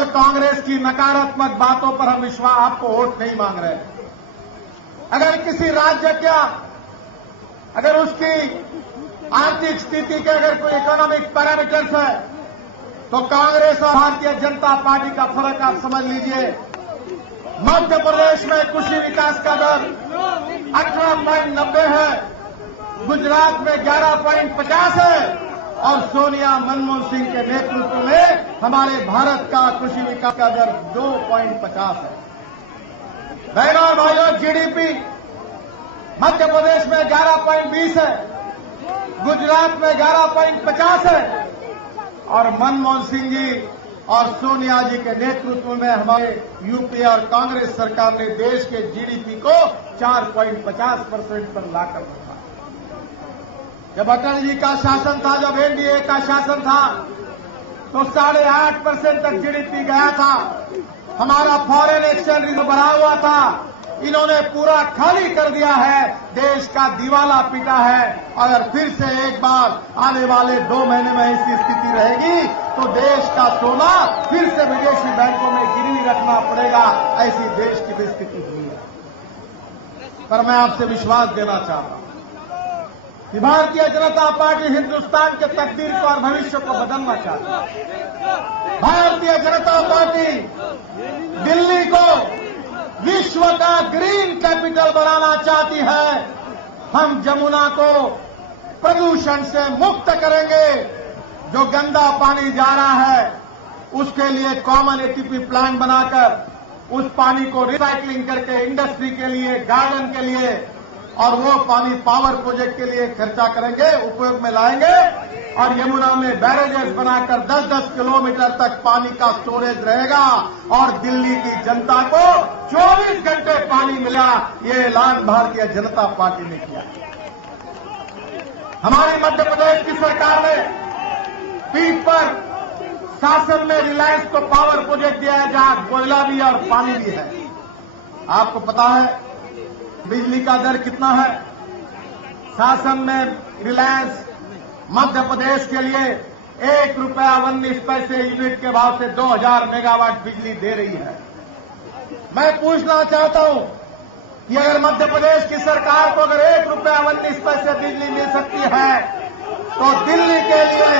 केवल कांग्रेस की नकारात्मक बातों पर हम विश्वास आपको वोट नहीं मांग रहे। अगर किसी राज्य का अगर उसकी आर्थिक स्थिति के अगर कोई इकोनॉमिक पैरामीटर्स है तो कांग्रेस और भारतीय जनता पार्टी का फर्क आप समझ लीजिए। मध्य प्रदेश में कृषि विकास का दर 18.90 है, गुजरात में 11.50 है और सोनिया मनमोहन सिंह के नेतृत्व में हमारे भारत का कृषि विकास का दर 2.50 है। बहनों और भाइयों, जीडीपी मध्य प्रदेश में 11.20 है, गुजरात में 11.50 है और मनमोहन सिंह जी और सोनिया जी के नेतृत्व में हमारे यूपी और कांग्रेस सरकार ने देश के जीडीपी को 4.50% पर लाकर रखा। जब अटल जी का शासन था, जब एनडीए का शासन था तो 8.5% तक जीडीपी गया था। हमारा फॉरेन एक्सचेंज रिजर्व बढ़ा हुआ था, इन्होंने पूरा खाली कर दिया है, देश का दिवाला पीटा है। अगर फिर से एक बार आने वाले 2 महीने में इसकी स्थिति रहेगी तो देश का सोना फिर से विदेशी बैंकों में गिरवी रखना पड़ेगा। ऐसी देश की भी स्थिति हुई है। पर मैं आपसे विश्वास देना चाहता हूं कि भारतीय जनता पार्टी हिंदुस्तान के तकदीर को और भविष्य को बदलना चाहती है। भारतीय जनता पार्टी दिल्ली को विश्व का ग्रीन कैपिटल बनाना चाहती है। हम जमुना को प्रदूषण से मुक्त करेंगे। जो गंदा पानी जा रहा है उसके लिए कॉमन एटीपी प्लांट बनाकर उस पानी को रिसाइकलिंग करके इंडस्ट्री के लिए, गार्डन के लिए और वो पानी पावर प्रोजेक्ट के लिए खर्चा करेंगे, उपयोग में लाएंगे और यमुना में बैरेजेस बनाकर 10-10 किलोमीटर तक पानी का स्टोरेज रहेगा और दिल्ली की जनता को 24 घंटे पानी मिला। ये ऐलान भारतीय जनता पार्टी ने किया। हमारी मध्य प्रदेश की सरकार ने पीठ पर शासन में रिलायंस को पावर प्रोजेक्ट दिया है जहां कोयला भी और पानी भी है। आपको पता है बिजली का दर कितना है? शासन में रिलायंस मध्य प्रदेश के लिए ₹1.19 यूनिट के भाव से 2000 मेगावाट बिजली दे रही है। मैं पूछना चाहता हूं कि अगर मध्य प्रदेश की सरकार को अगर ₹1.19 बिजली मिल सकती है तो दिल्ली के लिए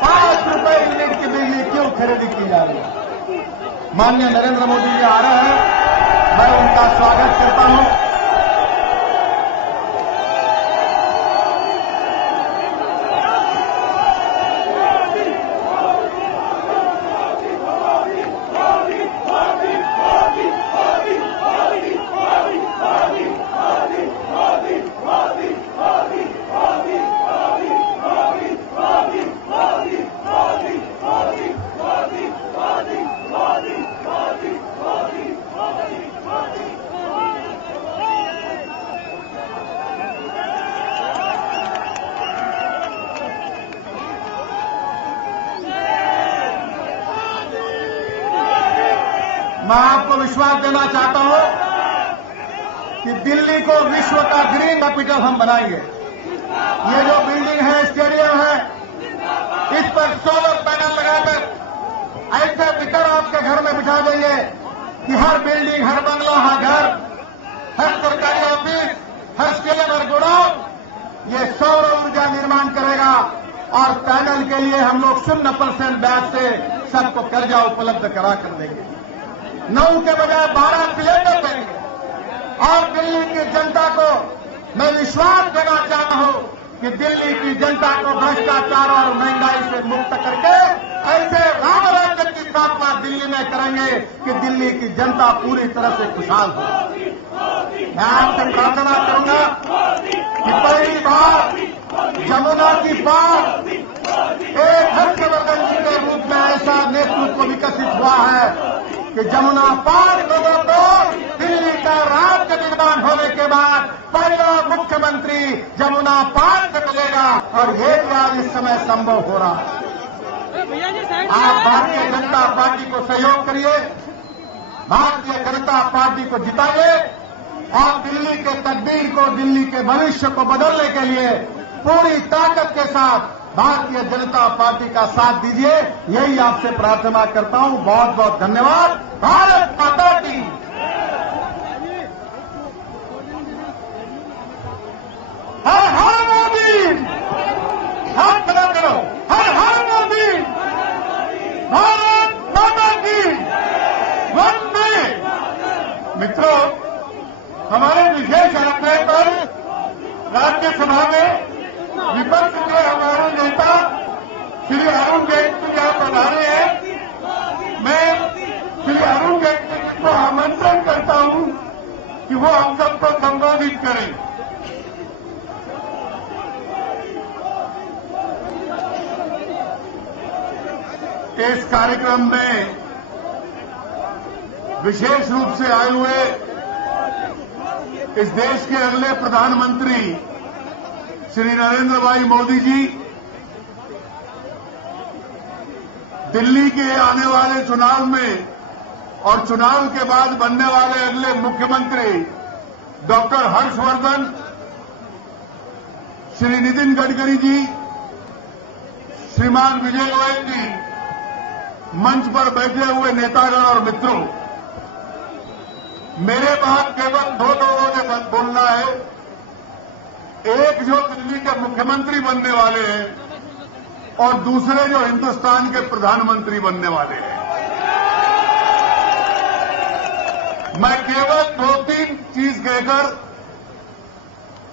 ₹5 यूनिट की बिजली क्यों खरीदी की जा रही है? माननीय नरेंद्र मोदी जी आ रहे हैं, मैं उनका स्वागत करता हूं। मैं आपको विश्वास देना चाहता हूं कि दिल्ली को विश्व का ग्रीन कैपिटल हम बनाएंगे। ये जो बिल्डिंग है, स्टेडियम है, इस पर सोलर पैनल लगाकर ऐसे मीटर आपके घर में बिठा देंगे कि हर बिल्डिंग, हर बंगला, हर घर, हर सरकारी ऑफिस, हर स्टेडियम, हर गोडाउन ये सौर ऊर्जा निर्माण करेगा और पैनल के लिए हम लोग 0% ब्याज से सबको कर्जा उपलब्ध करा कर देंगे। 9 के बजाय 12 सिलेंडर देंगे और दिल्ली की जनता को मैं विश्वास देना चाहता हूं कि दिल्ली की जनता को भ्रष्टाचार और महंगाई से मुक्त करके ऐसे राम राज्य की स्थापना दिल्ली में करेंगे कि दिल्ली की जनता पूरी तरह से खुशहाल हो। मैं आपसे प्रार्थना करूंगा कि पहली बार जमुना की बात एक हर्षवर्धन जी के रूप में ऐसा नेतृत्व विकसित हुआ है कि जमुना पार लोगों को दिल्ली का राज्य निर्माण होने के बाद पहला मुख्यमंत्री जमुना पार से मिलेगा और ये भी आज इस समय संभव हो रहा है। आप भारतीय जनता पार्टी को सहयोग करिए, भारतीय जनता पार्टी को जिताइए और दिल्ली के तकदीर को, दिल्ली के भविष्य को बदलने के लिए पूरी ताकत के साथ भारतीय जनता पार्टी का साथ दीजिए, यही आपसे प्रार्थना करता हूं। बहुत बहुत धन्यवाद। भारत माता की। हर हर मोदी। हाथ खड़ा करो। हर हर मोदी। भारत माता की। वंदे। मित्रों, हमारे विशेष आग्रह पर राज्यसभा में विपक्ष के हमारे नेता श्री अरुण जेटली यहां पधारे हैं। मैं श्री अरुण जेटली को आमंत्रण करता हूं कि वो हम सबको संबोधित करें। इस कार्यक्रम में विशेष रूप से आए हुए इस देश के अगले प्रधानमंत्री श्री नरेंद्र भाई मोदी जी, दिल्ली के आने वाले चुनाव में और चुनाव के बाद बनने वाले अगले मुख्यमंत्री डॉक्टर हर्षवर्धन, श्री नितिन गडकरी जी, श्रीमान विजय गोयल जी, मंच पर बैठे हुए नेतागण और मित्रों, मेरे पास केवल दो लोगों ने बोलना है। एक जो दिल्ली के मुख्यमंत्री बनने वाले हैं और दूसरे जो हिंदुस्तान के प्रधानमंत्री बनने वाले हैं। मैं केवल 2-3 चीज कहकर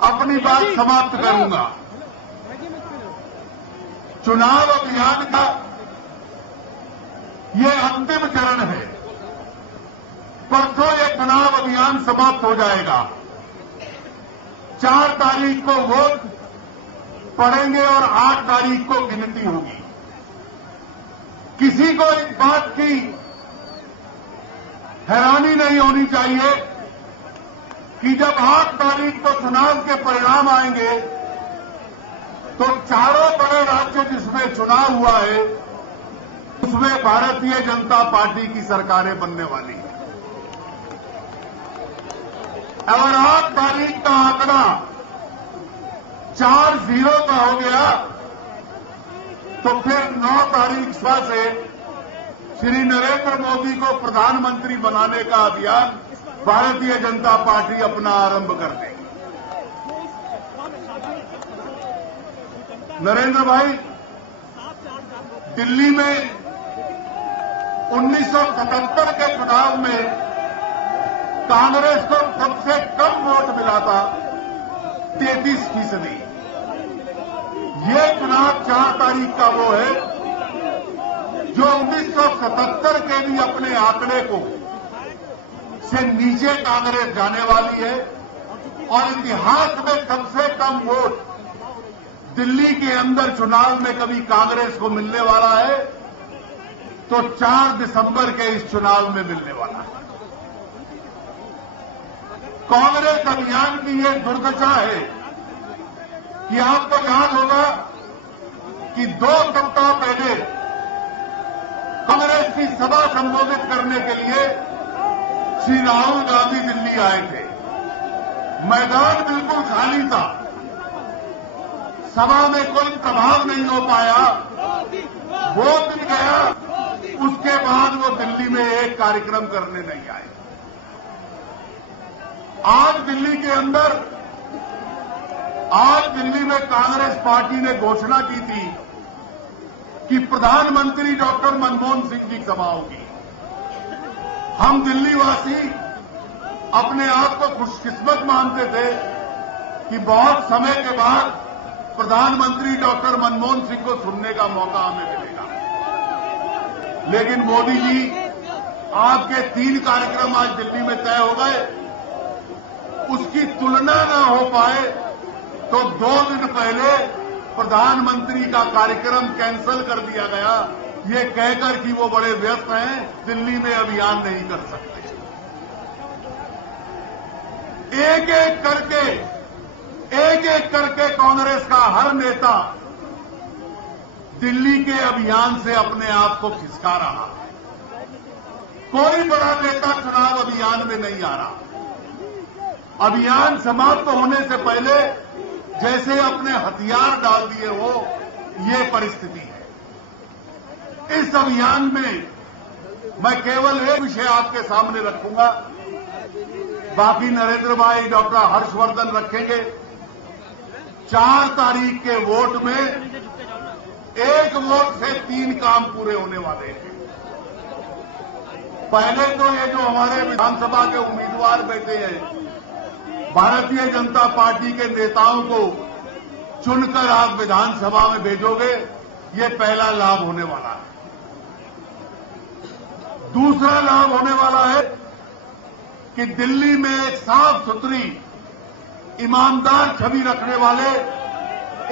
अपनी बात समाप्त करूंगा। चुनाव अभियान का ये अंतिम चरण है। परसों ये चुनाव अभियान समाप्त हो जाएगा। 4 तारीख को वोट पड़ेंगे और 8 तारीख को गिनती होगी। किसी को इस बात की हैरानी नहीं होनी चाहिए कि जब 8 तारीख को चुनाव के परिणाम आएंगे तो चारों बड़े राज्य जिसमें चुनाव हुआ है उसमें भारतीय जनता पार्टी की सरकारें बनने वाली हैं। अगर 8 तारीख का आंकड़ा 4-0 का हो गया तो फिर 9 तारीख सुबह से श्री नरेंद्र मोदी को प्रधानमंत्री बनाने का अभियान भारतीय जनता पार्टी अपना आरंभ कर देगी। नरेंद्र भाई, दिल्ली में 1977 के चुनाव में कांग्रेस को सबसे कम वोट मिला था, 33%। ये चुनाव 4 तारीख का वो है जो 1977 के भी अपने आंकड़े को से नीचे कांग्रेस जाने वाली है और इतिहास में सबसे कम वोट दिल्ली के अंदर चुनाव में कभी कांग्रेस को मिलने वाला है तो 4 दिसंबर के इस चुनाव में मिलने वाला है। कांग्रेस अभियान की ये दुर्दशा है कि आपको याद होगा कि 2 सप्ताह पहले कांग्रेस की सभा संबोधित करने के लिए श्री राहुल गांधी दिल्ली आए थे। मैदान बिल्कुल खाली था, सभा में कोई प्रभाव नहीं हो पाया। वो दिन गया, उसके बाद वो दिल्ली में एक कार्यक्रम करने नहीं आए। आज दिल्ली में कांग्रेस पार्टी ने घोषणा की थी कि प्रधानमंत्री डॉक्टर मनमोहन सिंह की सभा होगी। हम दिल्लीवासी अपने आप को खुशकिस्मत मानते थे कि बहुत समय के बाद प्रधानमंत्री डॉक्टर मनमोहन सिंह को सुनने का मौका हमें मिलेगा। लेकिन मोदी जी, आपके 3 कार्यक्रम आज दिल्ली में तय हो गए, उसकी तुलना न हो पाए तो 2 दिन पहले प्रधानमंत्री का कार्यक्रम कैंसिल कर दिया गया, ये कहकर कि वो बड़े व्यस्त हैं, दिल्ली में अभियान नहीं कर सकते। एक एक करके कांग्रेस का हर नेता दिल्ली के अभियान से अपने आप को खिसका रहा है। कोई बड़ा नेता चुनाव अभियान में नहीं आ रहा। अभियान समाप्त होने से पहले जैसे अपने हथियार डाल दिए हो, ये परिस्थिति है। इस अभियान में मैं केवल एक विषय आपके सामने रखूंगा, बाकी नरेंद्र भाई, डॉक्टर हर्षवर्धन रखेंगे। 4 तारीख के वोट में 1 वोट से 3 काम पूरे होने वाले हैं। पहले तो ये जो हमारे विधानसभा के उम्मीदवार बैठे हैं, भारतीय जनता पार्टी के नेताओं को चुनकर आप विधानसभा में भेजोगे, ये पहला लाभ होने वाला है। दूसरा लाभ होने वाला है कि दिल्ली में एक साफ सुथरी, ईमानदार छवि रखने वाले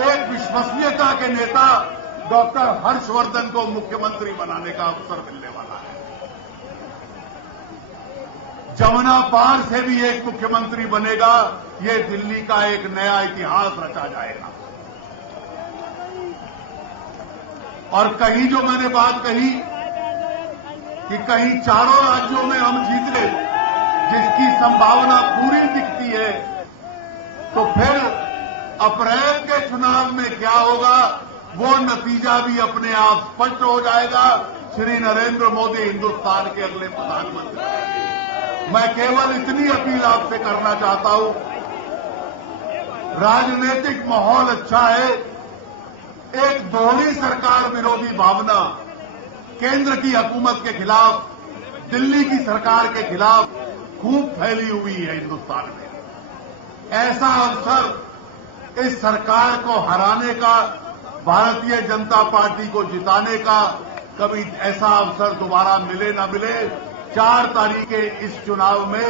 एक विश्वसनीयता के नेता डॉक्टर हर्षवर्धन को मुख्यमंत्री बनाने का अवसर मिलने वाला है। जमुना पार से भी एक मुख्यमंत्री बनेगा, ये दिल्ली का एक नया इतिहास रचा जाएगा। और कहीं जो मैंने बात कही कि कहीं चारों राज्यों में हम जीत गए, जिसकी संभावना पूरी दिखती है, तो फिर अप्रैल के चुनाव में क्या होगा, वो नतीजा भी अपने आप स्पष्ट हो जाएगा। श्री नरेंद्र मोदी हिंदुस्तान के अगले प्रधानमंत्री। मैं केवल इतनी अपील आपसे करना चाहता हूं, राजनीतिक माहौल अच्छा है। एक दोहरी सरकार विरोधी भावना केंद्र की हुकूमत के खिलाफ, दिल्ली की सरकार के खिलाफ खूब फैली हुई है हिंदुस्तान में। ऐसा अवसर इस सरकार को हराने का, भारतीय जनता पार्टी को जिताने का कभी ऐसा अवसर दोबारा मिले ना मिले। 4 तारीख के इस चुनाव में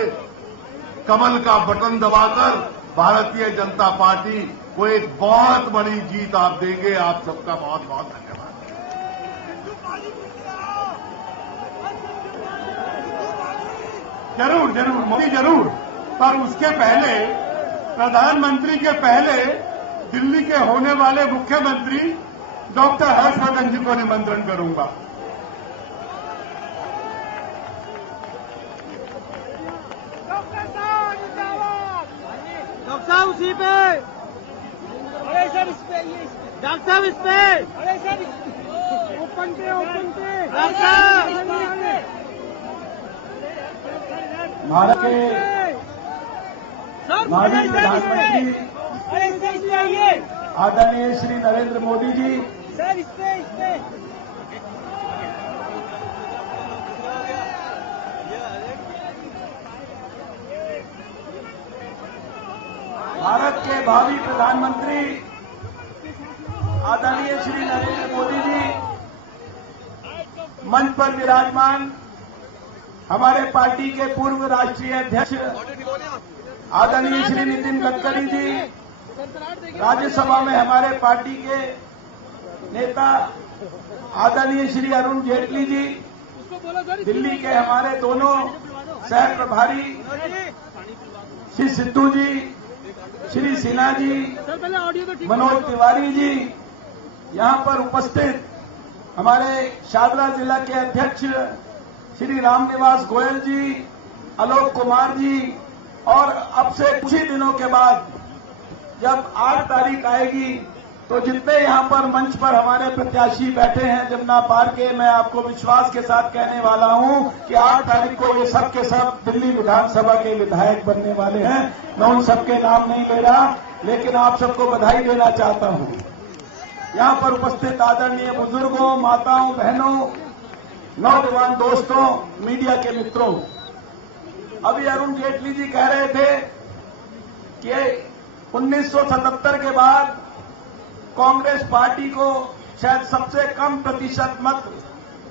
कमल का बटन दबाकर भारतीय जनता पार्टी को एक बहुत बड़ी जीत आप देंगे। आप सबका बहुत बहुत धन्यवाद। जरूर जरूर मोदी जरूर, पर उसके पहले, प्रधानमंत्री के पहले दिल्ली के होने वाले मुख्यमंत्री डॉक्टर हर्षवर्धन जी को निमंत्रण करूंगा। डॉक्टर साहब उसी पे, अरे सर इस पे, ये डॉक्टर साहब इस पे, अरे सर ओपन पे डॉक्टर साहब। भारत के माननीय प्रधानमंत्री आदरणीय श्री नरेंद्र मोदी जी, सर इस पे भारत के भावी प्रधानमंत्री आदरणीय श्री नरेंद्र मोदी जी, मंच पर विराजमान हमारे पार्टी के पूर्व राष्ट्रीय अध्यक्ष आदरणीय श्री नितिन गडकरी जी, राज्यसभा में हमारे पार्टी के नेता आदरणीय श्री अरुण जेटली जी, दिल्ली के हमारे दोनों सह प्रभारी श्री सिद्धू जी, श्री सिन्हा जी, मनोज तिवारी जी, यहां पर उपस्थित हमारे शादरा जिला के अध्यक्ष श्री रामनिवास गोयल जी, आलोक कुमार जी, और अब से कुछ ही दिनों के बाद जब 8 तारीख आएगी तो जितने यहां पर मंच पर हमारे प्रत्याशी बैठे हैं जमुना पार के, मैं आपको विश्वास के साथ कहने वाला हूं कि 8 तारीख को ये सब के सब दिल्ली विधानसभा के विधायक बनने वाले हैं। मैं उन सबके नाम नहीं ले रहा, लेकिन आप सबको बधाई देना चाहता हूं। यहां पर उपस्थित आदरणीय बुजुर्गों, माताओं, बहनों, नौजवान दोस्तों, मीडिया के मित्रों, अभी अरुण जेटली जी कह रहे थे कि 1977 के बाद कांग्रेस पार्टी को शायद सबसे कम प्रतिशत मत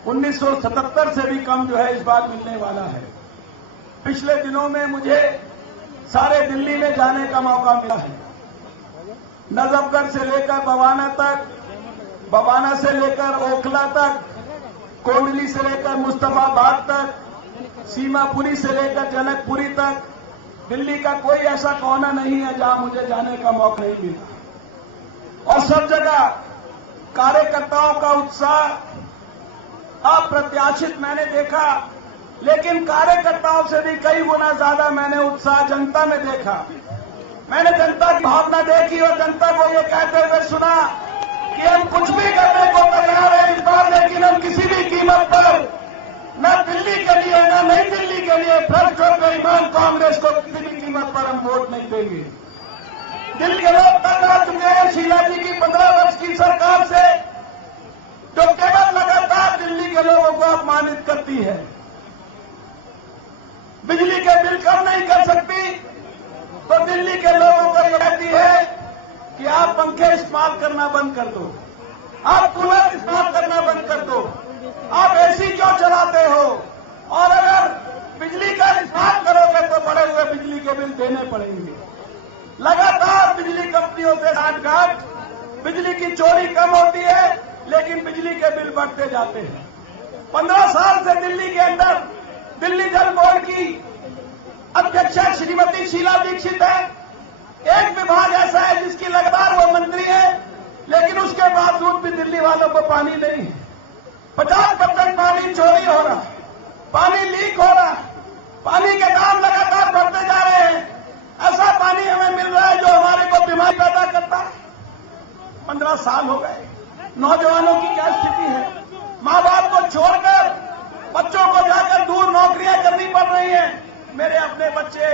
1977 से भी कम जो है इस बार मिलने वाला है। पिछले दिनों में मुझे सारे दिल्ली में जाने का मौका मिला है, नजफगढ़ से लेकर बवाना तक, बवाना से लेकर ओखला तक, कोंडली से लेकर मुस्तफाबाद तक, सीमापुरी से लेकर जनकपुरी तक। दिल्ली का कोई ऐसा कोना नहीं है जहां मुझे जाने का मौका नहीं मिला, और सब जगह कार्यकर्ताओं का उत्साह अप्रत्याशित मैंने देखा, लेकिन कार्यकर्ताओं से भी कई गुना ज्यादा मैंने उत्साह जनता में देखा। मैंने जनता की भावना देखी और जनता को ये कहते हुए सुना कि हम कुछ भी करने को तैयार हैं इस बार, लेकिन हम किसी भी कीमत पर न दिल्ली के लिए न नई दिल्ली के लिए भ्रष्ट और बेईमान कांग्रेस को किसी भी कीमत पर हम वोट नहीं देंगे। दिल्ली के लोग तंग आ चुके हैं शीला जी की 15 वर्ष की सरकार से, जो केवल लगातार दिल्ली के लोगों को अपमानित करती है। बिजली के बिल कम नहीं कर सकती तो दिल्ली के लोगों को यह कहती है कि आप पंखे इस्तेमाल करना बंद कर दो, आप कूलर इस्तेमाल करना बंद कर दो, आप एसी क्यों चलाते हो, और अगर बिजली का इस्तेमाल करोगे तो बढ़े हुए बिजली के बिल देने पड़ेंगे। लगातार बिजली कंपनियों से साठगांठ, बिजली की चोरी कम होती है लेकिन बिजली के बिल बढ़ते जाते हैं। 15 साल से दिल्ली के अंदर दिल्ली जल बोर्ड की अध्यक्षा श्रीमती शीला दीक्षित है। एक विभाग ऐसा है जिसकी लगातार वो मंत्री है, लेकिन उसके बावजूद भी दिल्ली वालों को पानी नहीं है। 50% पानी चोरी हो रहा है, पानी लीक हो रहा है, पानी के दाम लगातार बढ़ते जा रहे हैं। ऐसा पानी हमें मिल रहा है जो हमारे को बीमारी पैदा करता है। 15 साल हो गए, नौजवानों की क्या स्थिति है? माँ बाप को छोड़कर बच्चों को जाकर दूर नौकरियां करनी पड़ रही हैं। मेरे अपने बच्चे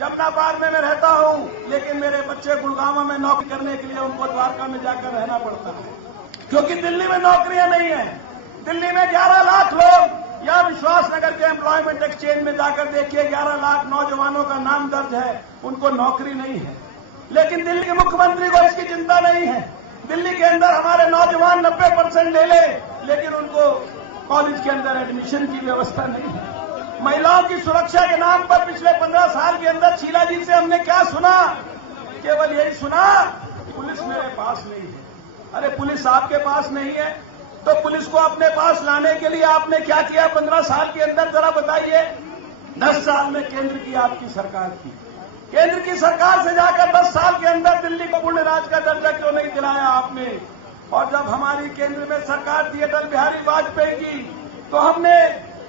जमनाबाद में मैं रहता हूं, लेकिन मेरे बच्चे गुड़गांव में नौकरी करने के लिए उनको द्वारका में जाकर रहना पड़ता है, क्योंकि दिल्ली में नौकरियां नहीं है। दिल्ली में 11 लाख लोग, या विश्वासनगर के एम्प्लॉयमेंट एक्सचेंज में जाकर देखिए, 11 लाख नौजवानों का नाम दर्ज है, उनको नौकरी नहीं है। लेकिन दिल्ली के मुख्यमंत्री को इसकी चिंता नहीं है। दिल्ली के अंदर हमारे नौजवान 90% ले ले, लेकिन उनको कॉलेज के अंदर एडमिशन की व्यवस्था नहीं है। महिलाओं की सुरक्षा के नाम पर पिछले 15 साल के अंदर शीला जी से हमने क्या सुना? केवल यही सुना, पुलिस मेरे पास नहीं है। अरे पुलिस आपके पास नहीं है तो पुलिस को अपने पास लाने के लिए आपने क्या किया 15 साल के अंदर, जरा बताइए। 10 साल में केंद्र की आपकी सरकार थी, केंद्र की सरकार से जाकर 10 साल के अंदर दिल्ली को पूर्ण राज्य का दर्जा क्यों नहीं दिलाया आपने? और जब हमारी केंद्र में सरकार थी अटल बिहारी वाजपेयी की, तो हमने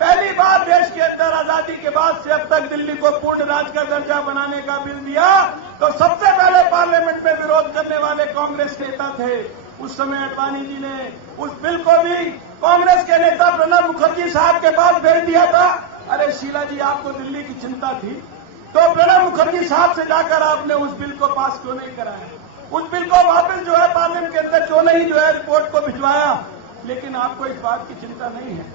पहली बार देश के अंदर आजादी के बाद से अब तक दिल्ली को पूर्ण राज्य का दर्जा बनाने का बिल दिया, तो सबसे पहले पार्लियामेंट में विरोध करने वाले कांग्रेस नेता थे। उस समय अडवाणी जी ने उस बिल को भी कांग्रेस के नेता प्रणब मुखर्जी साहब के पास भेज दिया था। अरे शीला जी, आपको दिल्ली की चिंता थी तो प्रणब मुखर्जी साहब से जाकर आपने उस बिल को पास क्यों नहीं कराया? उस बिल को वापस जो है पार्लियामेंट के अंदर क्यों नहीं जो है रिपोर्ट को भिजवाया? लेकिन आपको इस बात की चिंता नहीं है।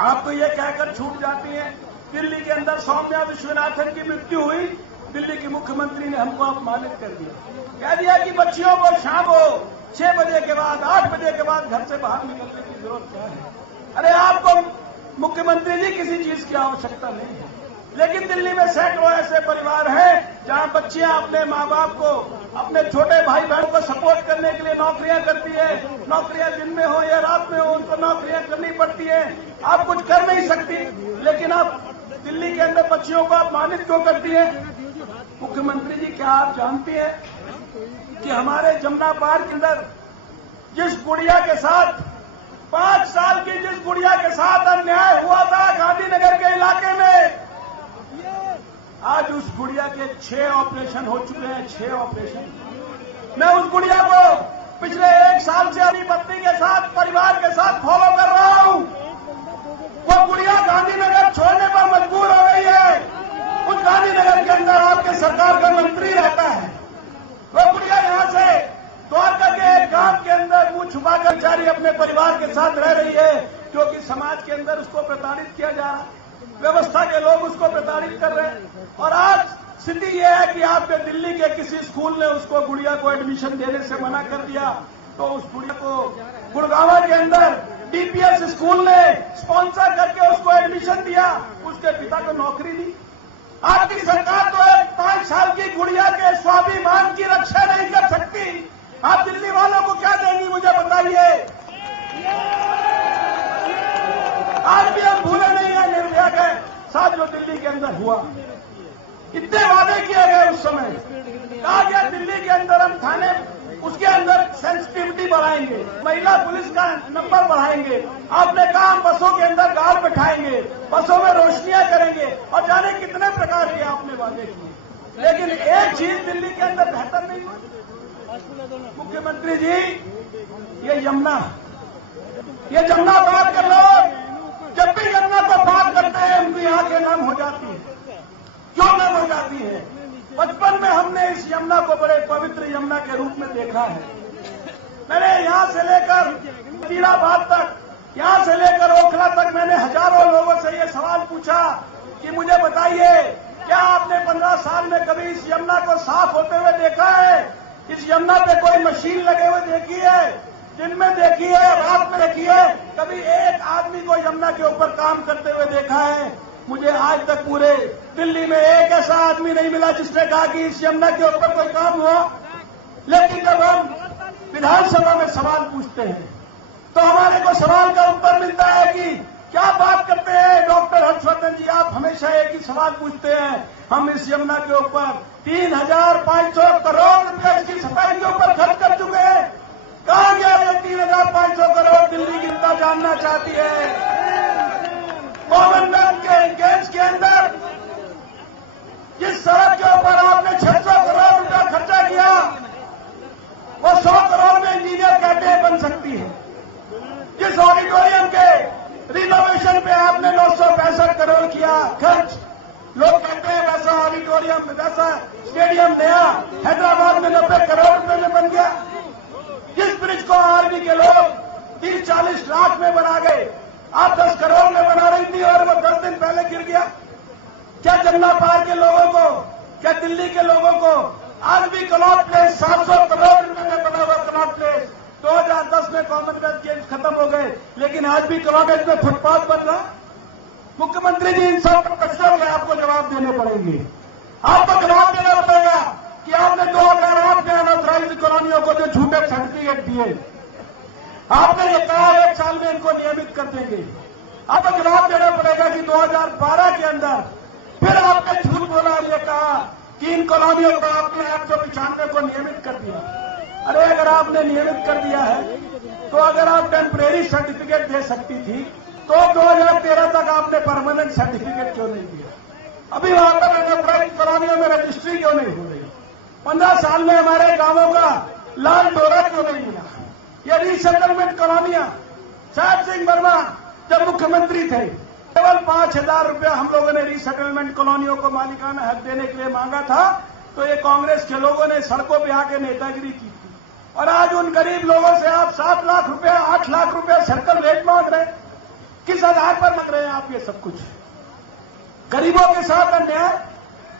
आप तो ये कहकर छूट जाती हैं, दिल्ली के अंदर सौम्या विश्वनाथन की मृत्यु हुई, दिल्ली की मुख्यमंत्री ने हमको अपमानित कर दिया, कह दिया कि बच्चियों को शाम को 6 बजे के बाद 8 बजे के बाद घर से बाहर निकलने की जरूरत क्या है? अरे आपको मुख्यमंत्री जी किसी चीज की आवश्यकता नहीं है, लेकिन दिल्ली में सैकड़ों ऐसे परिवार हैं जहां बच्चियां अपने माँ बाप को, अपने छोटे भाई बहन को सपोर्ट करने के लिए नौकरियां करती है। नौकरियां दिन में हो या रात में हो, उनको नौकरियां करनी पड़ती है। आप कुछ कर नहीं सकती, लेकिन आप दिल्ली के अंदर बच्चियों को अपमानित क्यों करती है? मुख्यमंत्री जी, क्या आप जानती हैं कि हमारे जमनाबाद के अंदर जिस गुड़िया के साथ 5 साल की जिस गुड़िया के साथ अन्याय हुआ था गांधीनगर के इलाके में, आज उस गुड़िया के 6 ऑपरेशन हो चुके हैं। 6 ऑपरेशन। मैं उस गुड़िया को पिछले 1 साल से अपनी पत्नी के साथ, परिवार के साथ फॉलो कर रहा हूं। वो गुड़िया गांधीनगर छोड़ने पर मजबूर हो गई है। उस गांधीनगर के अंदर आपके सरकार का मंत्री रहता है। वो गुड़िया यहां से द्वारका के एक गांव के अंदर मुंह छुपाकर बेचारी अपने परिवार के साथ रह रही है, क्योंकि समाज के अंदर उसको प्रताड़ित किया जा रहा है, व्यवस्था के लोग उसको प्रताड़ित कर रहे हैं। और आज स्थिति यह है कि आपके दिल्ली के किसी स्कूल ने उसको गुड़िया को एडमिशन देने से मना कर दिया, तो उस गुड़िया को गुड़गांव के अंदर डीपीएस स्कूल ने स्पॉन्सर करके उसको एडमिशन दिया, उसके पिता को नौकरी दी। आपकी सरकार तो एक 5 साल की गुड़िया के स्वाभिमान की रक्षा नहीं कर सकती। आप दिल्ली वालों को क्या देंगी, मुझे बताइए। आज भी हम भूले नहीं है निर्भया के साथ जो दिल्ली के अंदर हुआ। इतने वादे किए गए उस समय, कहा गया दिल्ली के अंदर हम थाने, उसके अंदर सेंसिटिविटी बढ़ाएंगे, महिला पुलिस का नंबर बढ़ाएंगे। आपने कहा हम बसों के अंदर गार्ड बैठाएंगे, बसों में रोशनियां करेंगे, और जाने कितने प्रकार के आपने वादे किए, लेकिन एक चीज दिल्ली के अंदर बेहतर नहीं हुई। मुख्यमंत्री जी, ये यमुना पार के लोग जब भी यमुना को पार करते हैं उनकी आंखें नम हो जाती है। क्यों नम हो जाती है? बचपन में हमने इस यमुना को बड़े पवित्र यमुना के रूप में देखा है। मैंने यहां से लेकर तीराबाद तक, यहां से लेकर ओखला तक मैंने हजारों लोगों से ये सवाल पूछा कि मुझे बताइए, क्या आपने 15 साल में कभी इस यमुना को साफ होते हुए देखा है? इस यमुना पे कोई मशीन लगे हुए देखी है? दिन में देखी है, रात में देखी है? कभी एक आदमी को यमुना के ऊपर काम करते हुए देखा है? मुझे आज तक पूरे दिल्ली में एक ऐसा आदमी नहीं मिला जिसने कहा कि इस यमुना के ऊपर कोई काम हुआ। लेकिन जब हम विधानसभा में सवाल पूछते हैं तो हमारे को सवाल का उत्तर मिलता है कि क्या बात करते हैं डॉक्टर हर्षवर्धन जी, आप हमेशा एक ही सवाल पूछते हैं। हम इस यमुना के ऊपर 3,500 करोड़ रुपए इसकी सफाई के ऊपर खर्च कर चुके हैं। कहां गया ये 3,500 करोड़? दिल्ली की जनता जानना चाहती है। कॉमनवेल्थ के गेम्स के अंदर जिस सड़क के ऊपर आपने 600 करोड़ रुपया खर्चा किया, वो 100 करोड़ में इंजीनियर कैंटें बन सकती है। जिस ऑडिटोरियम के रिनोवेशन पे आपने 965 करोड़ किया खर्च, लोग कहते हैं वैसा ऑडिटोरियम, वैसा स्टेडियम नया हैदराबाद में 90 करोड़ रुपए में बन गया। जिस ब्रिज को आर्मी के लोग 30-40 लाख में बना गए, आप 10 करोड़ में बना रही थी और वो 10 दिन पहले गिर गया। क्या जमुना पार के लोगों को, क्या दिल्ली के लोगों को आज भी कनॉट प्लेस 700 करोड़ रुपए में बना हुआ कनॉट प्लेस 2010 में कॉमनवेल्थ गेम्स खत्म हो गए, लेकिन आज भी कनॉट प्लेस में फुटपाथ बन रहा। मुख्यमंत्री जी, इन सब प्रश्नों के आपको जवाब देने पड़ेंगे। आपको जवाब देना पड़ेगा कि आपने 2008 में अनऑथराइज्ड कॉलोनियों को जो झूठे सर्टिफिकेट दिए, आपने ये कहा 1 साल में इनको नियमित कर देंगे। आपको जवाब देना पड़ेगा कि 2012 के अंदर फिर आपने झूठ बोला और ये कहा कि इन कॉलोनियों को आपने 895 को नियमित कर दिया। अरे अगर आपने नियमित कर दिया है तो अगर आप टेम्परेरी सर्टिफिकेट दे सकती थी तो 2013 तक आपने परमानेंट सर्टिफिकेट क्यों नहीं दिया? अभी वहां पर अनऑथराइज्ड कॉलोनियों में रजिस्ट्री क्यों नहीं हो रही? 15 साल में हमारे गांवों का लाल डोरा क्यों नहीं मिला? ये रीसेटलमेंट कॉलोनियां, साहब सिंह वर्मा जब मुख्यमंत्री थे केवल 5,000 रुपया हम लोगों ने रीसेटलमेंट कॉलोनियों को मालिकाना हक देने के लिए मांगा था, तो ये कांग्रेस के लोगों ने सड़कों पे आके नेतागिरी की थी। और आज उन गरीब लोगों से आप 7 लाख रुपया, 8 लाख रुपया सर्कल रेट मांग रहे हैं। किस आधार पर मांग रहे हैं आप ये सब कुछ? गरीबों के साथ अन्याय,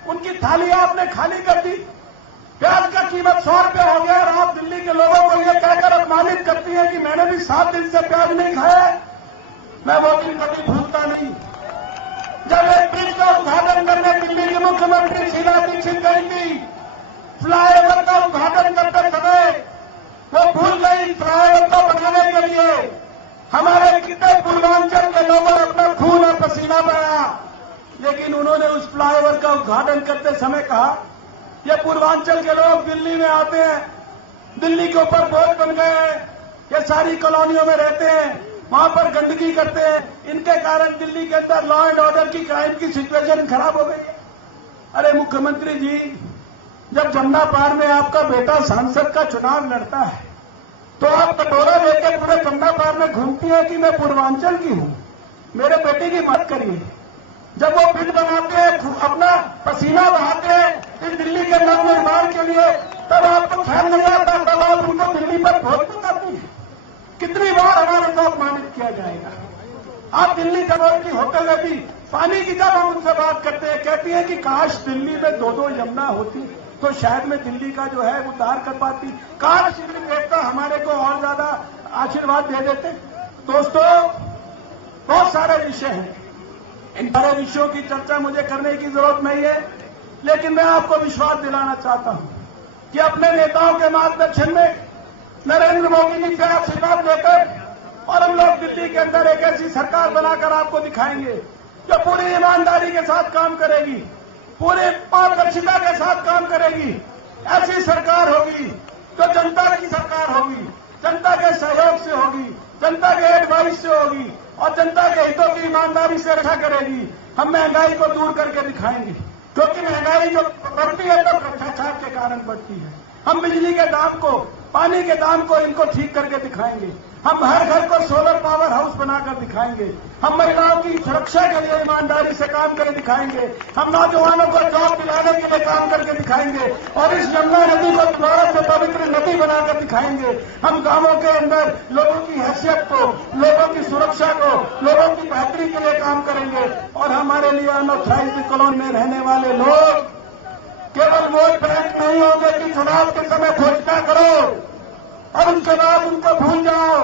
उनकी थाली आपने खाली कर दी। प्याज का कीमत 100 रुपया हो गया और आप दिल्ली के लोगों को यह कहकर अपमानित करती है कि मैंने भी 7 दिन से प्याज नहीं खाया। मैं वो दिन कभी भूलता नहीं जब एक ब्रिज का उद्घाटन करने दिल्ली के मुख्यमंत्री शीला दीक्षित गई थी। फ्लाईओवर का उद्घाटन करते समय वो भूल गई फ्लाईओवर को बनाने के लिए हमारे कितने पूर्वांचल के लोगों ने अपना खून और पसीना बहाया, लेकिन उन्होंने उस फ्लाईओवर का उद्घाटन करते समय कहा ये पूर्वांचल के लोग दिल्ली में आते हैं, दिल्ली के ऊपर बोझ बन गए हैं, ये सारी कॉलोनियों में रहते हैं, वहां पर गंदगी करते हैं, इनके कारण दिल्ली के अंदर लॉ एंड ऑर्डर की, क्राइम की सिचुएशन खराब हो गई। अरे मुख्यमंत्री जी, जब जमुना पार में आपका बेटा सांसद का चुनाव लड़ता है तो आप कटोरा लेकर पूरे जमुना पार में घूमती है कि मैं पूर्वांचल की हूं, मेरे बेटे की मत करिए। जब वो बिल बनाते हैं, अपना पसीना बहाते हैं इस दिल्ली के नवनिर्माण के लिए, तब आपको ख्याल नहीं आता, तब आप उनको दिल्ली पर भोट बताती है। कितनी बार हमारे को अपमानित किया जाएगा? आप दिल्ली जब की होटल में भी पानी की जब हम उनसे बात करते हैं, कहती है कि काश दिल्ली में 2-2 यमुना होती तो शायद मैं दिल्ली का जो है उद्धार कर पाती। काश श्री देवता हमारे को और ज्यादा आशीर्वाद दे देते। दोस्तों, बहुत सारे विषय हैं, इन सारे विषयों की चर्चा मुझे करने की जरूरत नहीं है, लेकिन मैं आपको विश्वास दिलाना चाहता हूं कि अपने नेताओं के मार्गदर्शन में नरेंद्र मोदी जी से आशीर्वाद लेकर और हम लोग दिल्ली के अंदर एक ऐसी सरकार बनाकर आपको दिखाएंगे जो पूरी ईमानदारी के साथ काम करेगी, पूरी पारदर्शिता के साथ काम करेगी। ऐसी सरकार होगी जो जनता की सरकार होगी, जनता के सहयोग से होगी, जनता के एडवाइस से होगी और जनता के हितों की ईमानदारी से रक्षा करेगी। हम महंगाई को दूर करके दिखाएंगे, क्योंकि महंगाई जो बढ़ती है तो भ्रष्टाचार के कारण बढ़ती है। हम बिजली के दाम को पानी के दाम को इनको ठीक करके दिखाएंगे। हम हर घर को सोलर पावर हाउस बनाकर दिखाएंगे। हम महिलाओं की सुरक्षा के लिए ईमानदारी से काम करके दिखाएंगे। हम नौजवानों को जॉब दिलाने के लिए काम करके दिखाएंगे और इस यमुना नदी को दोबारा से पवित्र नदी बनाकर दिखाएंगे। हम गांवों के अंदर लोगों की हैसियत को, लोगों की सुरक्षा को, लोगों की बेहतरी के लिए काम करेंगे। और हमारे लिए अनऑथराइज्ड कॉलोनी में रहने वाले लोग केवल वोट बैंक नहीं होंगे कि चुनाव के समय घोषणा करो और उसके बाद उनको भूल जाओ।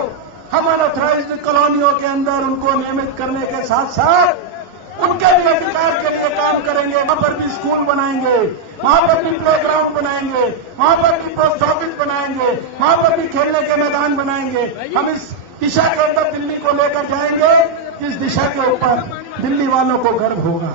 हम अनऑथराइज्ड कॉलोनियों के अंदर उनको नियमित करने के साथ साथ उनके भी अधिकार के लिए काम करेंगे। वहां पर भी स्कूल बनाएंगे, वहां पर भी प्लेग्राउंड बनाएंगे, वहां पर भी पोस्ट ऑफिस बनाएंगे, वहां पर भी खेलने के मैदान बनाएंगे। हम इस दिशा के अंदर दिल्ली को लेकर जाएंगे जिस दिशा के ऊपर दिल्ली वालों को गर्व होगा।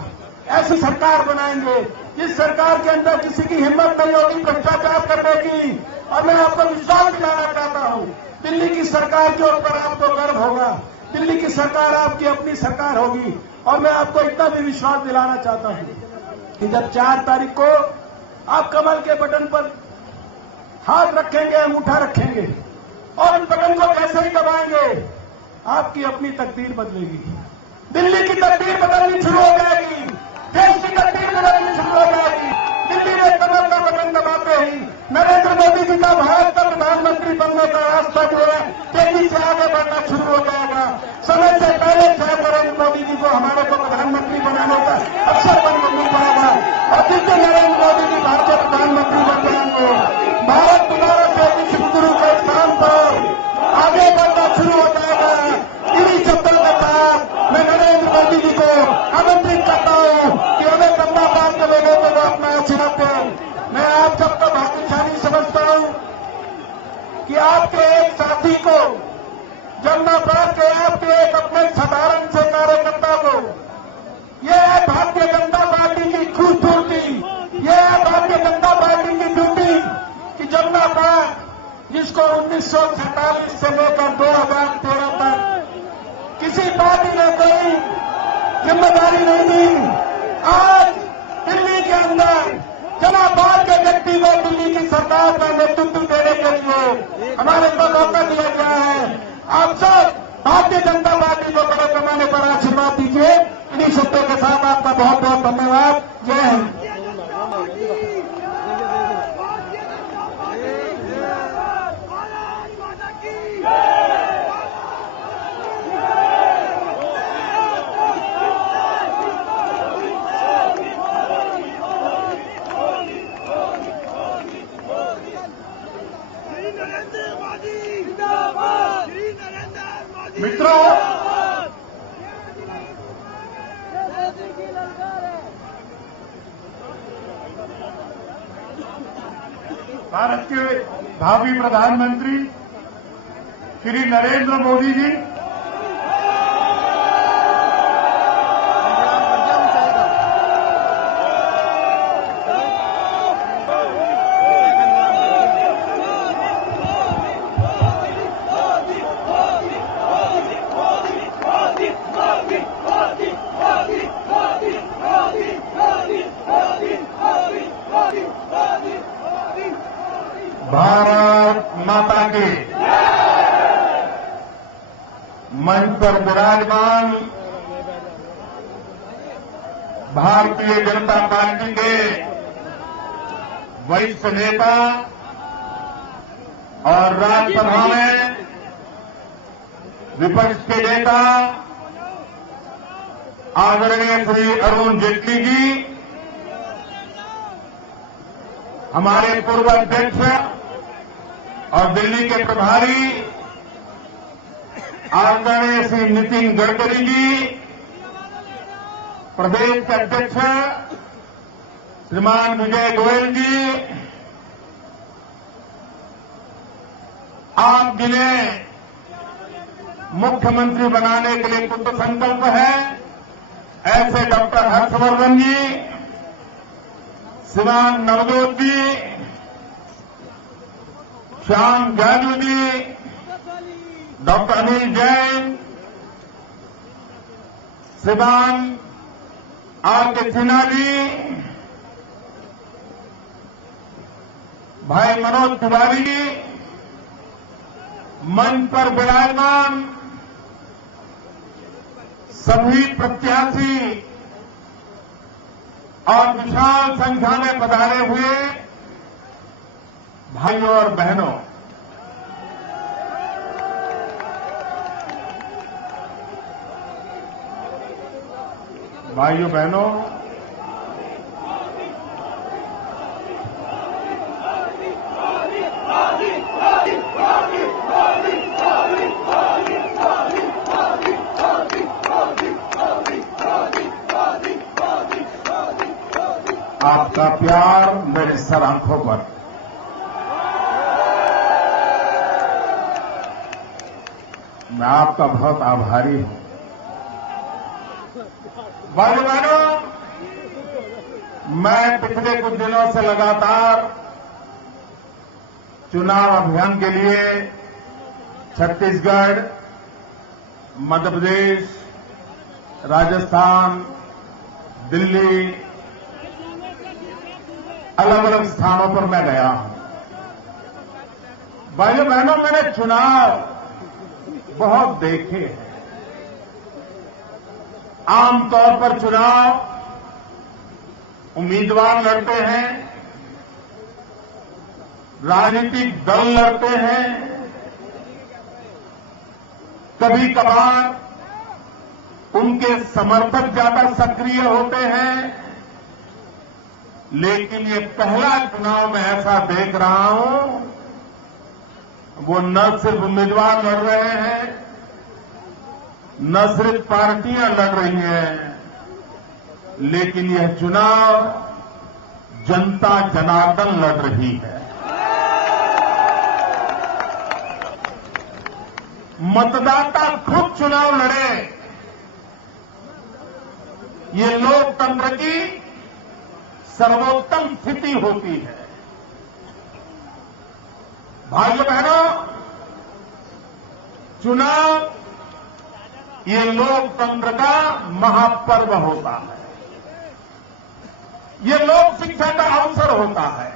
ऐसी सरकार बनाएंगे जिस सरकार के अंदर किसी की हिम्मत नहीं होगी भ्रष्टाचार करने की। और मैं आपको विश्वास दिलाना चाहता हूं, दिल्ली की सरकार के ऊपर आपको गर्व होगा। दिल्ली की सरकार आपकी अपनी सरकार होगी। और मैं आपको इतना भी विश्वास दिलाना चाहता हूं कि जब 4 तारीख को आप कमल के बटन पर हाथ रखेंगे, अंगूठा रखेंगे और उस बटन को कैसे ही दबाएंगे, आपकी अपनी तकदीर बदलेगी। दिल्ली की तकदीर बदलनी शुरू हो जाएगी, देश की तकदीर बदलनी शुरू हो जाएगी। दिल्ली में कमल का बटन दबाते ही नरेंद्र मोदी जी का भारत का प्रधानमंत्री बनने का रास्ता जो है तेजी से आगे बढ़ना शुरू हो जाएगा। समय से पहले चाहे नरेंद्र मोदी जी को हमारे को प्रधानमंत्री बनाने का अवसर मिल जाएगा। और जिस दिन नरेंद्र मोदी जी भारत के प्रधानमंत्री बन जाएंगे, भारत दोबारा से विश्व गुरु के स्थान पर आगे बढ़ना शुरू हो जाएगा। इन्हीं शब्दों के साथ मैं नरेंद्र मोदी जी को आमंत्रित करता हूं कि हमें गंगा पार के लोगों को अपना आशीर्वाद दें। मैं आप सबको भाग्यशाली समझता हूं कि आपके एक साथी को, जमुना पार के आपके एक अपने साधारण से कार्यकर्ता को, यह है भारतीय जनता पार्टी की खूबसूरती, यह है भारतीय जनता पार्टी की ड्यूटी कि जमुना पार जिसको 1947 से लेकर 2013 तक किसी पार्टी ने कोई जिम्मेदारी नहीं दी, आज दिल्ली के अंदर जमुना पार के व्यक्ति को दिल्ली की सरकार का नेतृत्व देने के लिए हमारे को मौका दिया गया है। आप सब भारतीय जनता पार्टी को बड़े पैमाने पर आशीर्वाद दीजिए। इन्हीं शब्दों के साथ आपका बहुत बहुत धन्यवाद। जय हिंद। मित्रों, भारत के भावी प्रधानमंत्री श्री नरेंद्र मोदी जी भारत माता के मंच पर विराजमान भारतीय जनता पार्टी के वरिष्ठ नेता और राज्यसभा में विपक्ष के नेता आदरणीय श्री अरुण जेटली जी, हमारे पूर्व अध्यक्ष और दिल्ली के प्रभारी आदरणीय श्री नितिन गडकरी जी, प्रदेश के अध्यक्ष श्रीमान विजय गोयल जी, आप जिन्हें मुख्यमंत्री बनाने के लिए कृत संकल्प है, ऐसे डॉक्टर हर्षवर्धन जी, श्रीमान नवजोत जी, श्याम जाजू जी, डॉक्टर अनिल जैन, श्रीमान आर के सिन्हा जी, भाई मनोज तिवारी जी, मंच पर विराजमान सभी प्रत्याशी और विशाल संख्या में पधारे हुए भाइयों और बहनों, आपका प्यार मेरे सर आंखों पर। मैं आपका बहुत आभारी हूं। भाइयों बहनों, मैं पिछले कुछ दिनों से लगातार चुनाव अभियान के लिए छत्तीसगढ़, मध्य प्रदेश, राजस्थान, दिल्ली, अलग अलग स्थानों पर मैं गया हूं। भाइयों बहनों, मैंने चुनाव बहुत देखे हैं। आमतौर पर चुनाव उम्मीदवार लड़ते हैं, राजनीतिक दल लड़ते हैं, कभी कभार उनके समर्थक ज्यादा सक्रिय होते हैं, लेकिन ये पहला चुनाव मैं ऐसा देख रहा हूं, वो न सिर्फ उम्मीदवार लड़ रहे हैं, न सिर्फ पार्टियां लड़ रही हैं, लेकिन यह चुनाव जनता जनार्दन लड़ रही है। मतदाता खुद चुनाव लड़े, ये लोकतंत्र की सर्वोत्तम स्थिति होती है। भाइयों बहनों, चुनाव ये लोकतंत्र का महापर्व होता है, ये लोक शिक्षा का अवसर होता है।